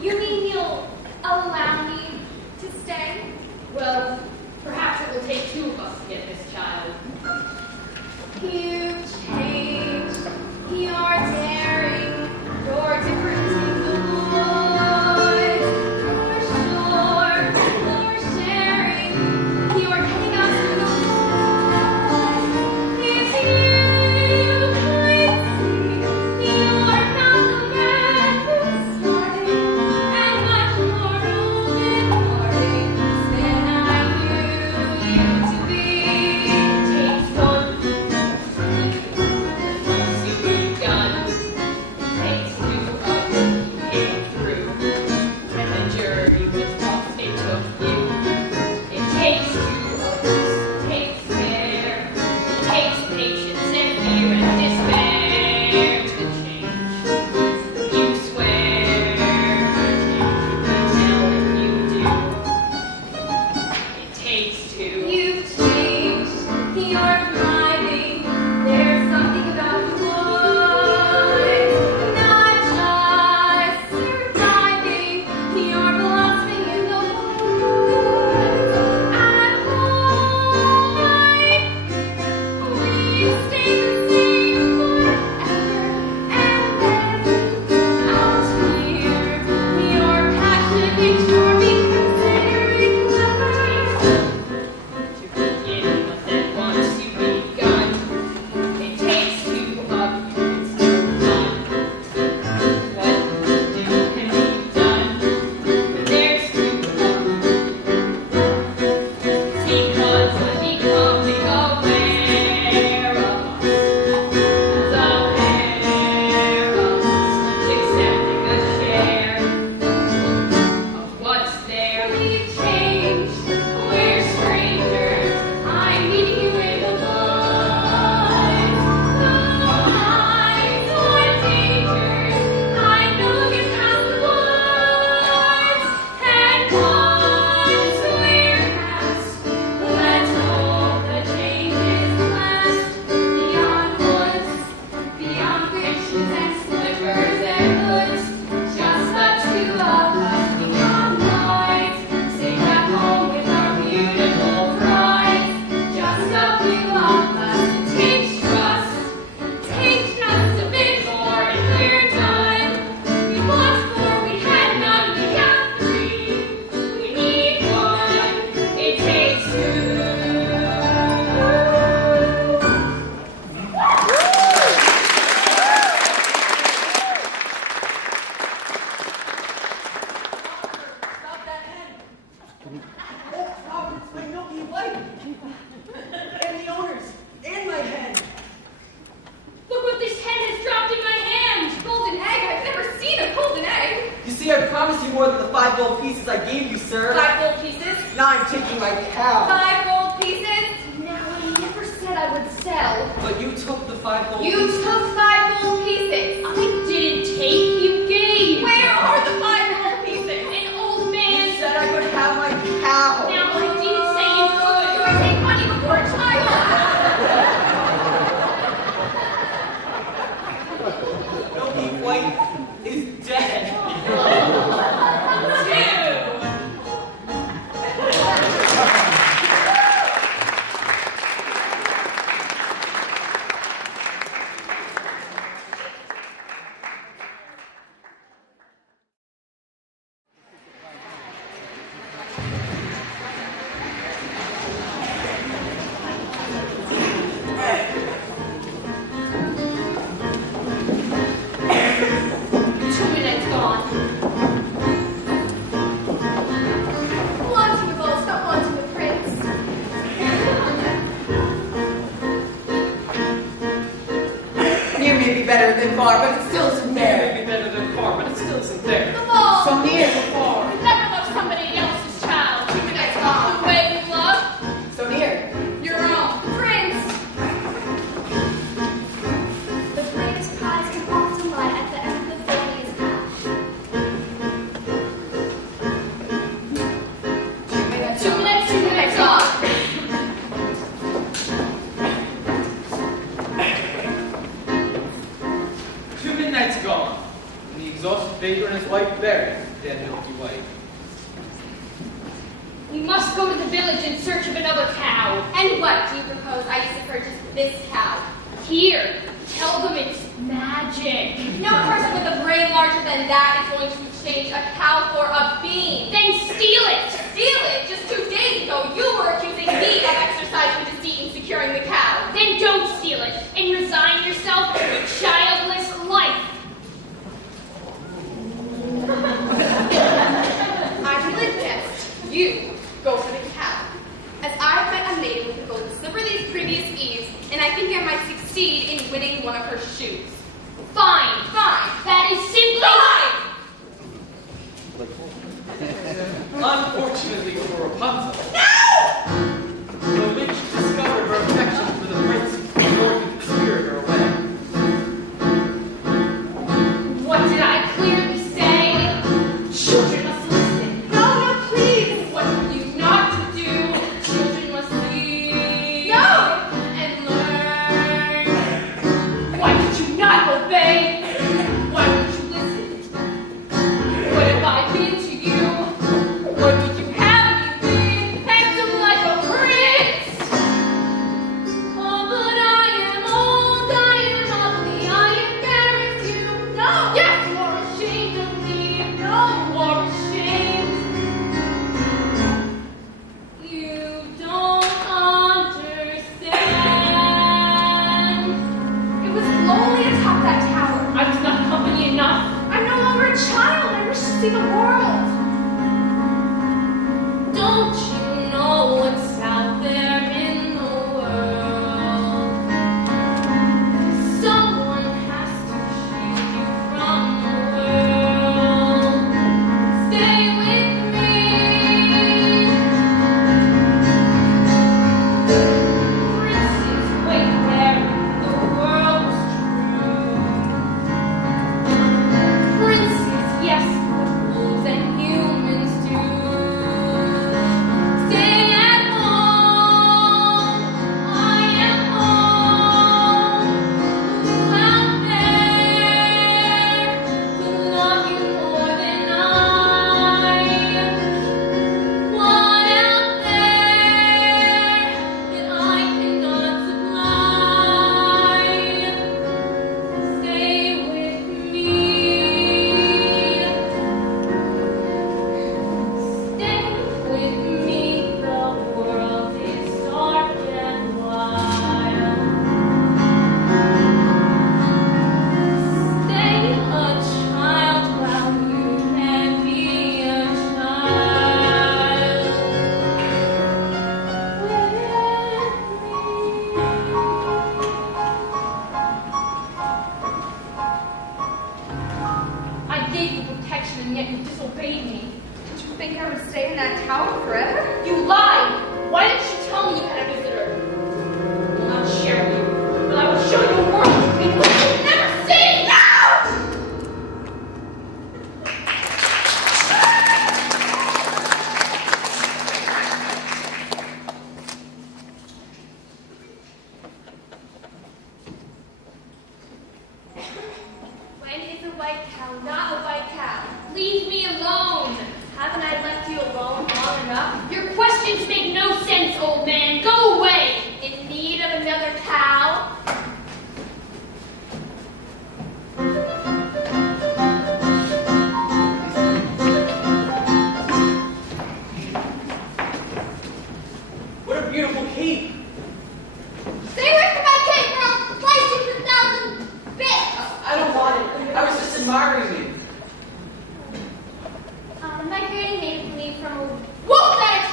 You mean you'll allow me to stay? Well, perhaps it will take 2 of us to get this child. You've changed. You're daring. You're different in the woods. You're sure. You're sharing. You're getting us in the woods. If you could see, you're not the man who started, and much more open-hearted than I knew you to be. Takes one. Once you've begun, takes 2 of them came through. And the journey was rough, it took you. It takes 2 of us, takes care. It takes patience and fear and despair to change. You swear to change, you tell if you do. It takes 2. You've changed, you're thriving. There's something about your voice, not just surviving. You're blossoming in the woods. And will you stay the same forever? And then out here, your passion is charming, considering clever. To begin with, and once you've begun, it takes 2 of you, it's done. What you do can be done, but there's 2 of you. Because I'm becoming aware of us, the pair of us, accepting a share of what's there. We've changed, we're strangers. I'm meeting you in the woods. The highs or dangers, I know you past the woods. And once we're past, let's hope the change is last. Beyond woods, beyond wishes and slippers and hoods, just the 2 of us beyond lights. Safe at home with our beautiful brides. Just a few of us. It takes trust. Takes just a bit more and we're done. We lost 4, we had none. We got 3. We need 1. It takes 2. Stop that hen! Oh, Robert, it's my milky white! And the owners, and my hen! Look what this hen has dropped in my hand! Golden egg? I've never seen a golden egg. You see, I promised you more than the 5 gold pieces I gave you, sir. 5 gold pieces? Now I'm taking my cow. 5 gold pieces? Now, I never said I would sell. But you took the 5 gold You pieces. took 5 gold pieces. I didn't take, you gave. Where are the 5 gold pieces? An old You man. said I could have my cow. Now, I didn't say you could. You would take money before a child. Milky White is dead. Two. may be better than far, but it still isn't there. Maybe better than far, but it still isn't there. The ball. So near, so far. You never love somebody else's child. 2 minutes gone. The way you love So near. your own. Prince! The greatest prize can often lie at the end of the family's path. 2 minutes. 2 minutes, 2 minutes off. Midnight's gone, and the exhausted baker and his wife buried the dead milky white. We must go to the village in search of another cow. And what do you propose I use to purchase this cow? Here, tell them it's magic. No person with a brain larger than that is going to exchange a cow for a bean. Then steal it. Steal it? Just 2 days ago, you were accusing me of exercising deceit in securing the cow. Then don't steal it and resign yourself to a childless life. I'm really pissed. You go for the cow. As I've met a maiden who could both slipper these previous eves, and I think I might succeed in winning one of her shoes. Fine. Fine. That is simply Unfortunately for Rapunzel, No! the witch discovered her affection for the prince and ordered to spirit her away. What did I clearly say? Children must listen. No, please! What are you not to do? Children must see. No! And learn. Why did you not obey? Why would you listen? What have I been to you? What would you have me be? Handsome like a prince? Oh, but I am old, I am ugly, I embarrass you. No! Yes, you are ashamed of me. No, you are ashamed. You don't understand. It was lonely atop that tower. I was not company enough. I'm no longer a child. I wish to see the world. Don't you know what's out there in the world? Someone has to shield you from the world. Stay with me. Princes, wait there. The world's true. Princes, yes, what wolves and humans do. Stay at home. I am home. Who out there will love you more than I? What out there that I cannot supply? Stay with me. Stay with me, the world is dark and wild. Stay a child while you can be a child. I gave you protection and yet you disobeyed me. Did you think I would stay in that tower forever? You lied! Why didn't you tell me you had a visitor? I will not share with you, but I will show you a world in which you'll never see! No! When is a white cow not a white cow? Leave me alone! Haven't I left you alone long enough? Your questions make no sense, old man. Go away! In need of another cow? What a beautiful cape! Stay away from my cake or I'll slice you to 1,000 bits! I don't want it. I was just admiring you. My granny made it for me from a Whoop! That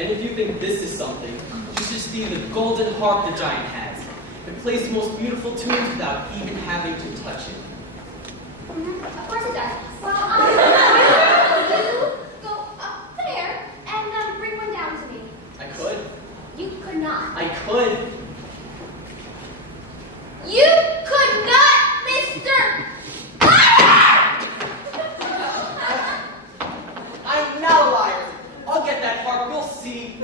And if you think this is something, you should see the golden harp the giant has. It plays the most beautiful tunes without even having to touch it. Of course it does. Well, you go up there and bring one down to me. I could. You could not. I could. You could not, Mr. I'm not a liar. I'll get that harp, you'll see.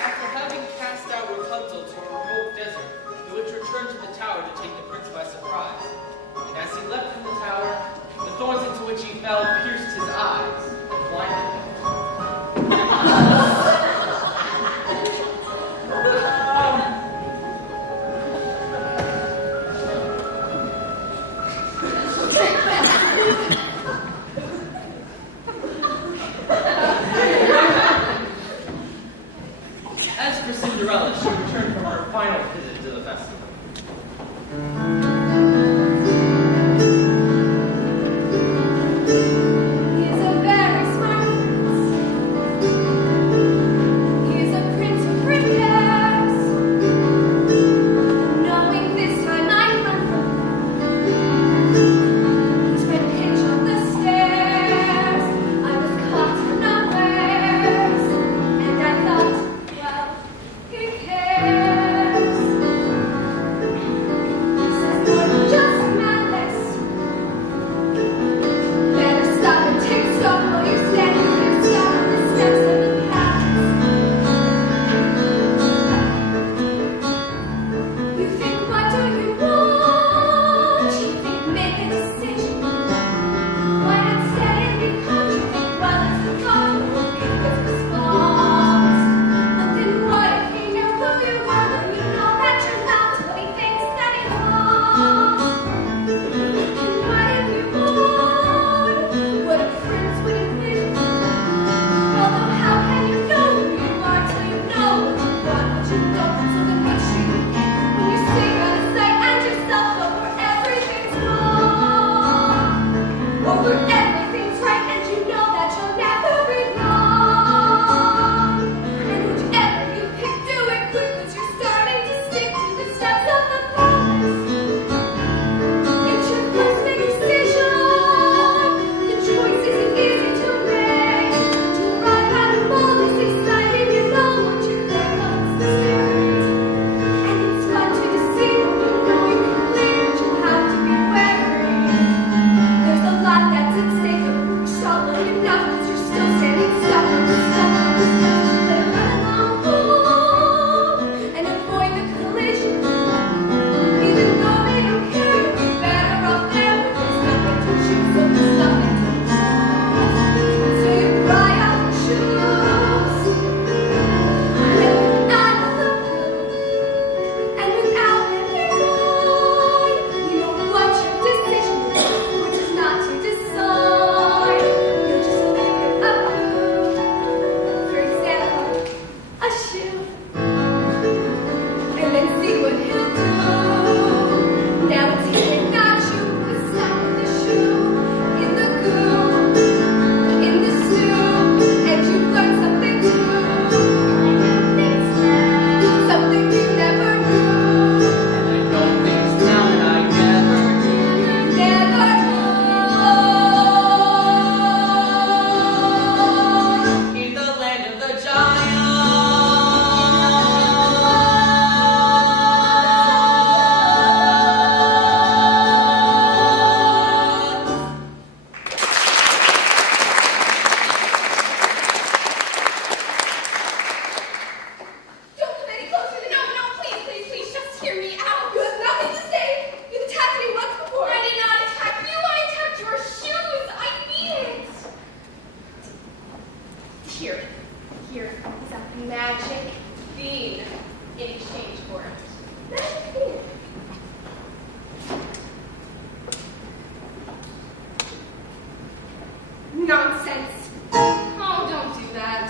After having cast out Rapunzel to a remote desert, the witch returned to the tower to take the prince by surprise. And as he leapt from the tower, the thorns into which he fell pierced his eyes and blinded him. As for Cinderella, she returned from her final visit to the festival. He is a very smart prince. He is a prince who prepares. Knowing this time I run from him. He's my pitch on the stairs. I was caught unawares. And I thought, well, who cares? He says, you're just madness. Better stop and take stock while you're standing here scared on the steps of the palace. You think, what do you want? You think, make a decision. Why not stay and be calm? You think, well, it's the call you will be with response. But then what if he knew who you were when you know that you're not what he thinks that he wants? And what if you would? What a prince would you be? Although how can you know who you are till you know what you want, what you don't? So then what should you think when you see out of sight and yourself over everything's wrong? Over everything's right and you know that you'll never be wrong. And whichever you pick, do it quick 'cause you're starting to stick to the steps of the palace. It's your first big decision. The choice isn't easy to make. To arrive at a ball is exciting. You know what you think of the spirit. And it's fun to deceive when you know you can lead. You have to be wary. There's a lot that's at stake. But you're stalling enough 'cause you're still standing stuck on the steps. Better run along home and avoid the collision. Even though they don't care, you'll be better off there. But there's nothing to choose, so there's nothing to choose. So you cry out and choose. When out of the blue and without any rhyme, you know what your decision is, which is not to decide. You just leave it up to, for example, a shoe. And then see what he'll do. Now it's him and not you who is stuck in the shoe, in the goo, in the stew, and you've learned something too. Something you never knew. And I know things now that I never knew. Never knew. In the land of the giants. Don't come any closer to me. No, please, just hear me out. You have nothing to say. You've attacked me once before. I did not attack you. I attacked your shoes. I mean it. Here is a magic bean in exchange for it. Magic bean. Nonsense. Oh, don't do that.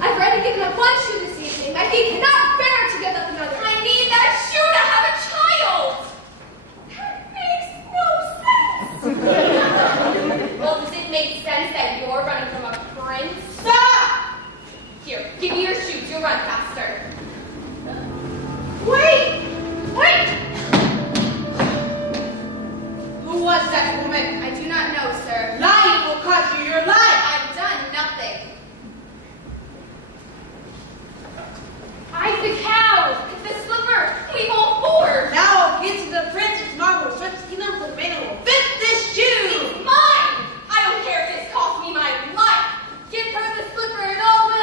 I've already given up one shoe this evening. My feet cannot bear to give up another. I need that shoe to have a child. That makes no sense. Give me your shoes. You'll run faster. Wait! Wait! Who was that woman? I do not know, sir. Lying will cost you your life! I've done nothing. I'm the cow. The slipper. We all four. Now I'll get to the princess marble, such kingdom the man will fit this shoe! It's mine. I don't care if this costs me my life. Give her the slipper and all will.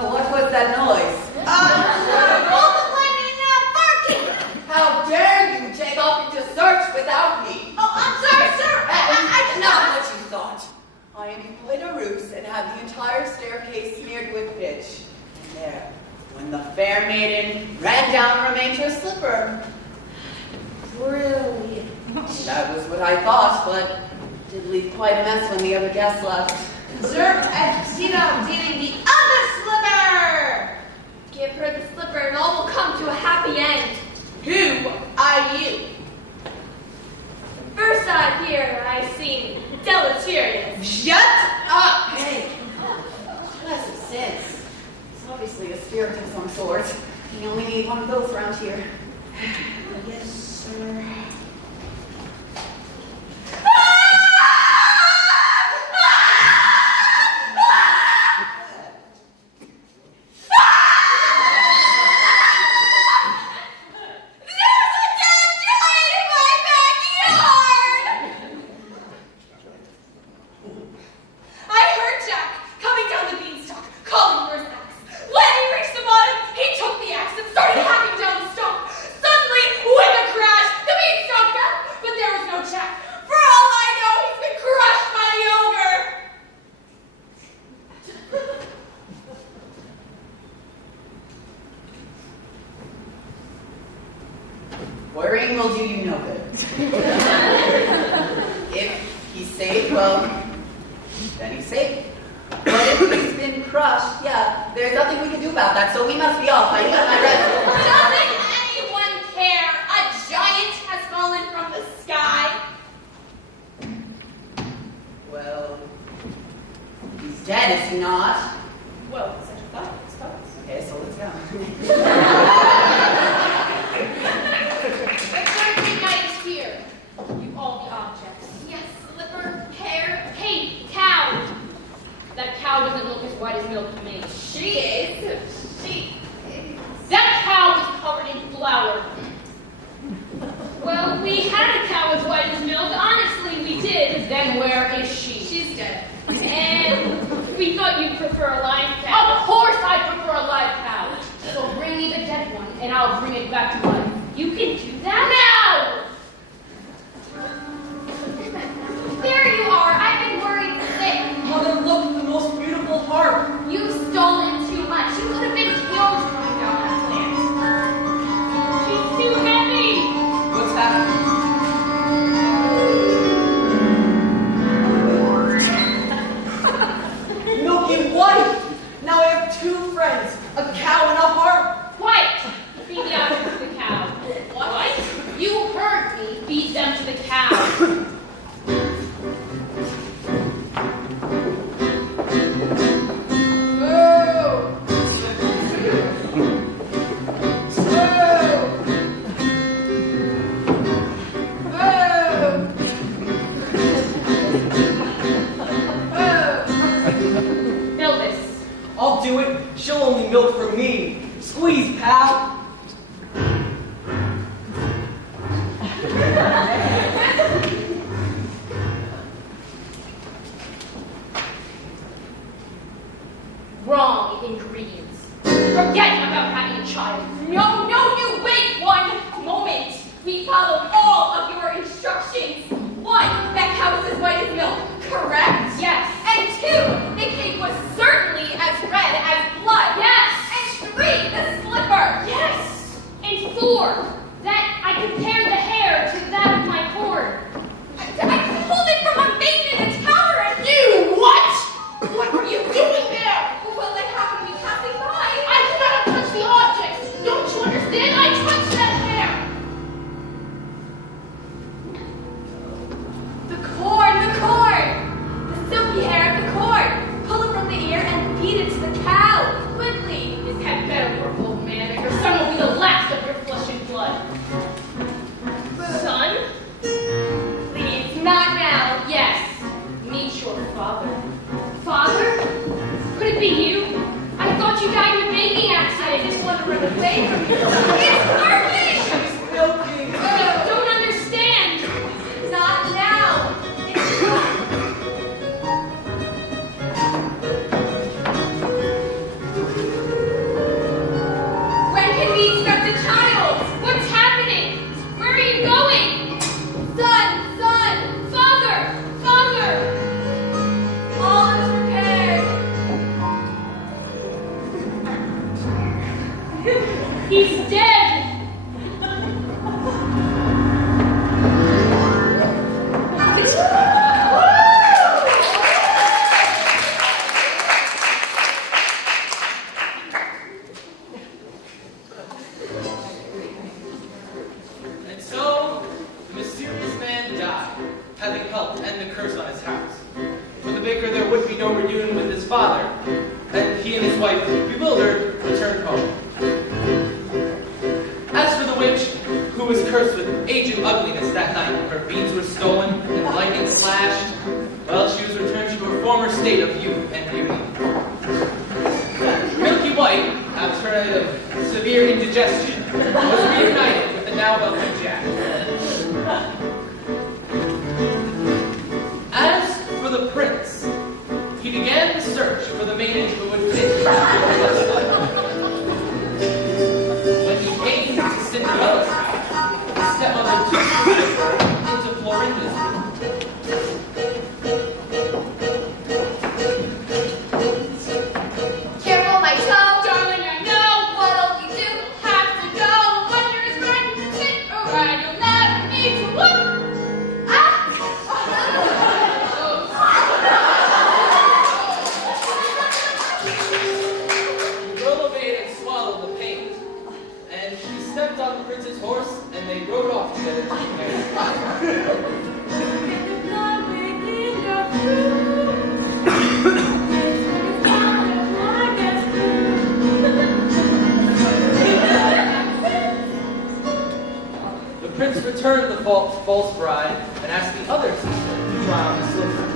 Oh, what was that noise? How dare you take off into search without me? Oh, I'm sorry, sir. That's not what you thought. I am employed a ruse and have the entire staircase smeared with pitch. And there, when the fair maiden ran down, remained her slipper. Really? That was what I thought, but did leave quite a mess when the other guests left. Sir, I've seen I'm dealing the other slipper! Give her the slipper and all will come to a happy end. Who are you? First I hear I've seen deleterious. Shut up! Hey, less of sense. It's obviously a spirit of some sort. You only need one of those around here. Yes, sir. Worrying will do you no good. If he's safe, well, then he's safe. But if he's been crushed, yeah, there's nothing we can do about that, so we must be off. I need my rest. Doesn't anyone care? A giant has fallen from the sky. Well, he's dead, is he not? Well, such a thought, I suppose. Okay, so let's go. But sir, midnight is here. You all the objects. Yes, slipper, hair, cape, cow. That cow doesn't look as white as milk to me. She is. That cow is covered in flour. Well, we had a cow as white as milk. Honestly, we did. Then where is she? She's dead. And we thought you'd prefer a live cow. Of course I prefer a live cow. So bring me the dead one, and I'll bring it back to life. You can do that now! There you are. I've been worried sick. Mother, look, the most beautiful harp. You've stolen too much. You could have been killed going down that plant. She's too heavy! What's happening? Milky White! Now I have two friends, a cow and a harp. Quiet! Feed the others to the cow. What? You heard me. Feed them to the cow. Fill this. I'll do it. She'll only milk for me. Squeeze, pal. Wrong ingredients. Forget about having a child. No, you wait 1 moment. We followed all of your instructions. 1, that cow was as white as milk, correct? Yes. And 2, the cake was certainly as red as blood. Yes. And 3, the slipper. Yes. And 4, that I compared the hair to that of my horn. I pulled it from a vein in a tower and You what? What were you doing there? It's perfect! She's milking. You don't understand. Not now. It's not. When can we expect a child? What's happening? Where are you going? Son, father. All is prepared. He's dead. And so, the mysterious man died, having helped end the curse on his house. For the baker, there would be no reunion with his father, and he and his wife, bewildered, returned home. As for the witch, who was cursed with age and ugliness that night, her beads were stolen and lightning flashed, well, she was returned to her former state of youth and beauty. Milky White, after a severe indigestion, was reunited with the now wealthy Jack. As for the prince, he began the search for the maiden who would fit. When he came to Cinderella's house, his stepmother took him into Florinda's room. Careful, my toe. Darling, I know. What'll you do? Have to go. Wonder is right. Sit or ride. You'll never need to walk. The girl obeyed and swallowed the paint, and she stepped on the prince's horse, and they rode off together to the marriage. The prince returned the false bride and asked the other sister to try on the slipper.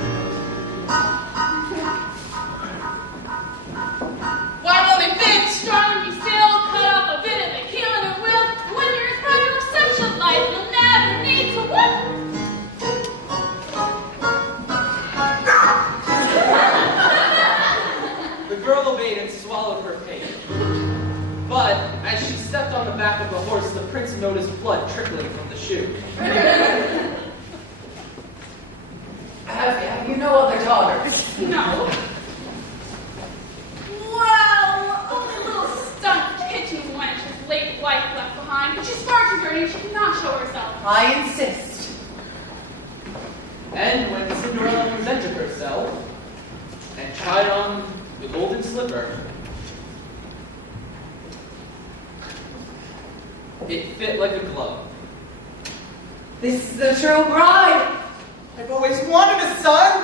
Why won't it fit? Darling, be still. Cut off a bit of the heel and it will. When you're as proud of such a life, you'll never need to walk. The girl obeyed and swallowed her pain. But as she stepped on the back of the horse, the prince noticed blood trickling from the shoe. Have you no other daughters? No. Well, only a little stunt kitchen wench his late wife left behind, but she's far too dirty, she cannot show herself. I insist. And when Cinderella presented herself and tried on the golden slipper, it fit like a glove. This is the true bride. I've always wanted a son.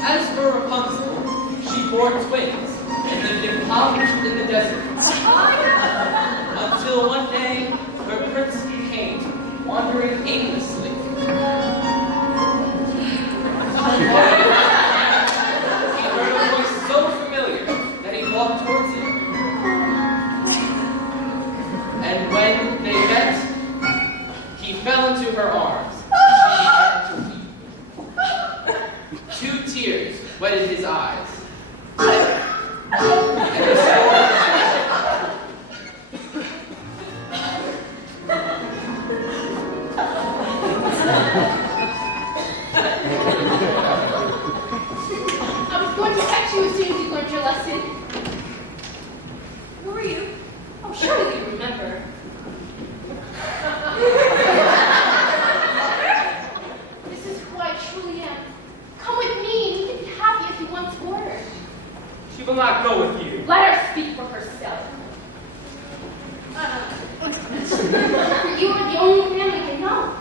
As for Rapunzel, she bore twins and lived impoverished in the desert. Until one day, her prince came wandering aimlessly. He heard a voice so familiar that he walked towards it. And when they met, he fell into her arms. She began to weep. 2 tears wetted his eyes. And he swore I was going to catch you as soon as you learned your lesson. Who are you? Oh, surely you remember. This is who I truly am. Come with me, and you can be happy if you once were. she will not go with you. Let her speak for herself. You are the only family I know.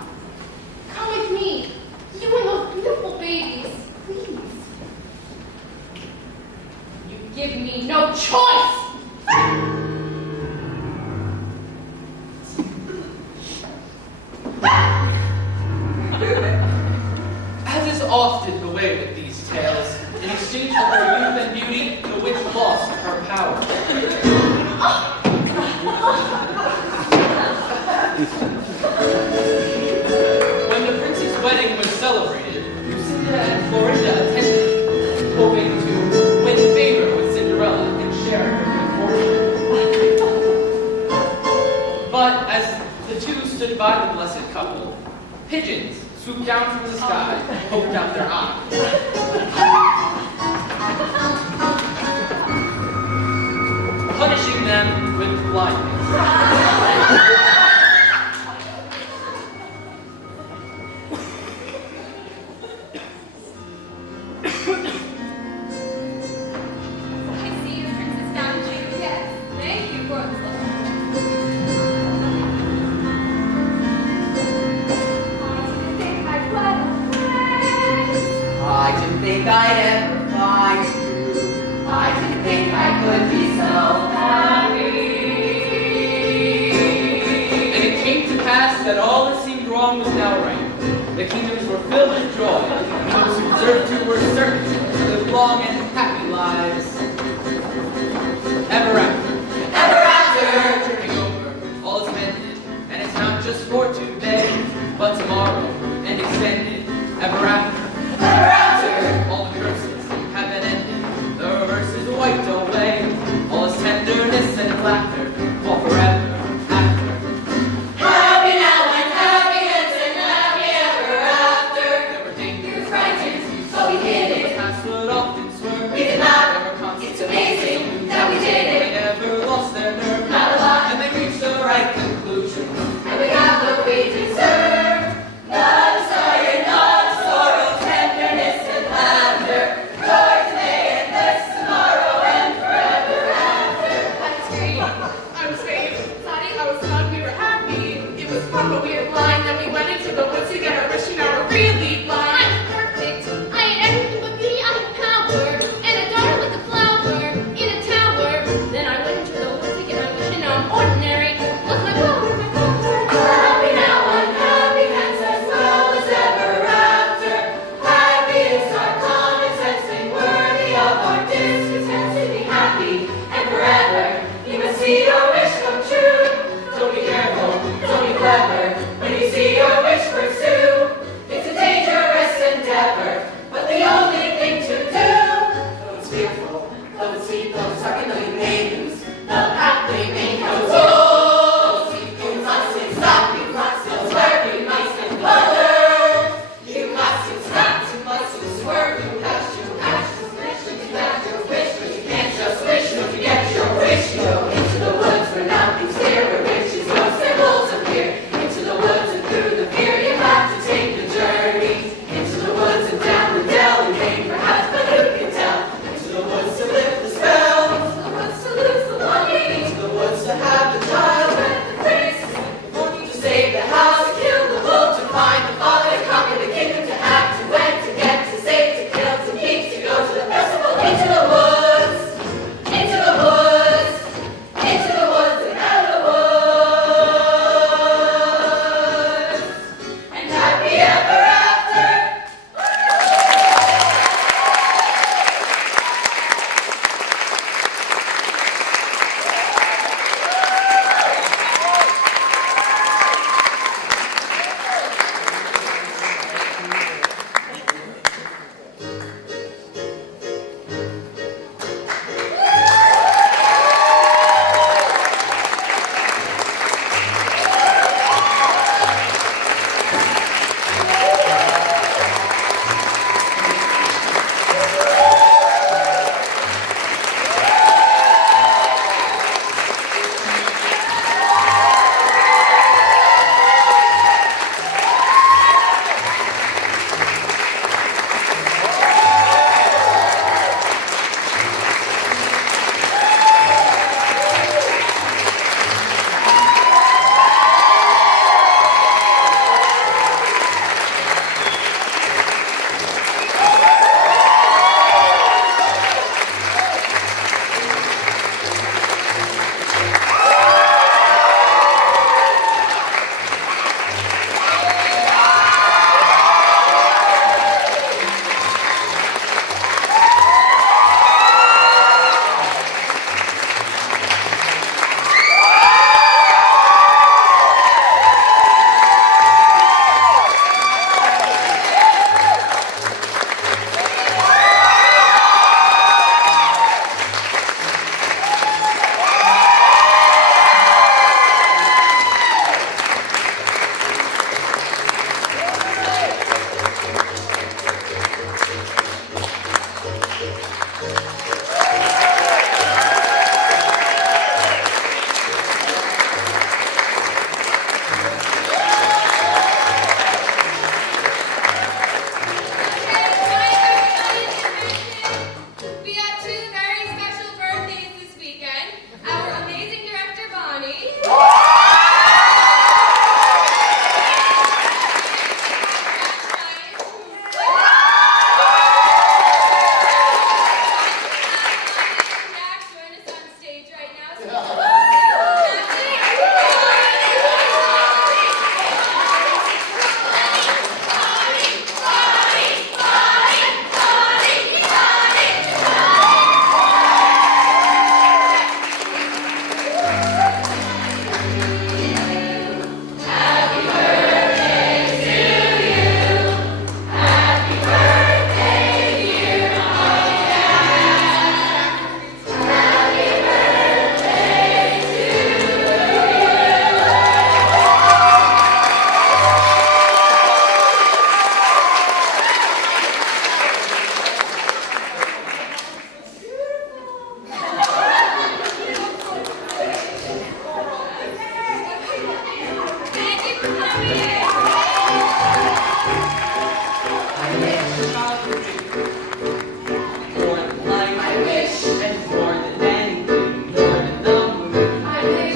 stood by the blessed couple. Pigeons swooped down from the sky, poked out their eyes. Punishing them with blindness. I see you, Princess Dowager. Yes, thank you, Rosa. I didn't think I'd ever find you. I didn't think I could be so happy. And it came to pass that all that seemed wrong was now right. The kingdoms were filled with joy, and those who deserved to were certain to live long and happy lives. Ever after. Ever after. Turning over, all is mended, and it's not just for today, but tomorrow, and extended. Ever after. Ever after. All the curses have been ended, the reverse is wiped away. All is tenderness and laughter, for forever after. Happy now and happiness and happy ever after. There were dangers, Frightened, but we hid it. past would often swerve. We did not. Never constant. It's amazing that we did They it. never lost their nerve. Not a lot. And they reached the right conclusion. And we got what we deserve. Not a sorrow, not a sorrow, tenderness and laughter. Joy today and this tomorrow and forever after. I was great. I was great. Sonny, I was fun. We were happy. It was fun, but we were blind. Then we went into the woods together, wishing I were really blind. I'm perfect. I had everything but beauty. I had power. And a daughter with a flower in a tower. Then I went into the woods to get my wish, and now I'm ordinary. Look, my power, my power. Happy now and happiness as well as ever after. Happy is our common sense and worthy of our discontent to be happy and forever. You must see your wish come true. Don't be careful, don't be clever. When you see your wish pursue, it's a danger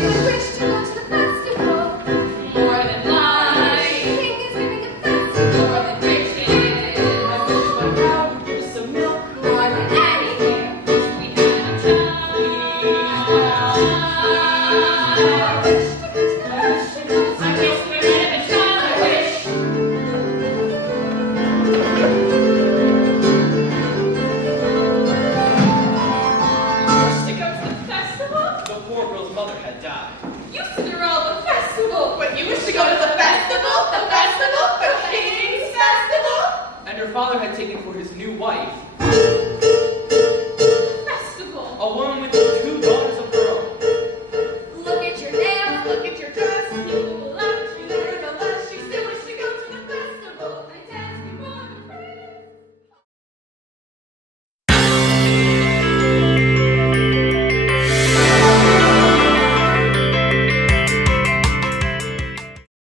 I wish to go to the festival. More than life. The king is giving a festival. More than riches. I wish my cow would give us some milk. More than anything. We had a child. I wish to go to the festival. I wish we ran a child. I wish. To go to the festival? The poor girl's mother had died. You Cinderella, the festival. But you wish to go to the festival, the king's festival? And her father had taken for his new wife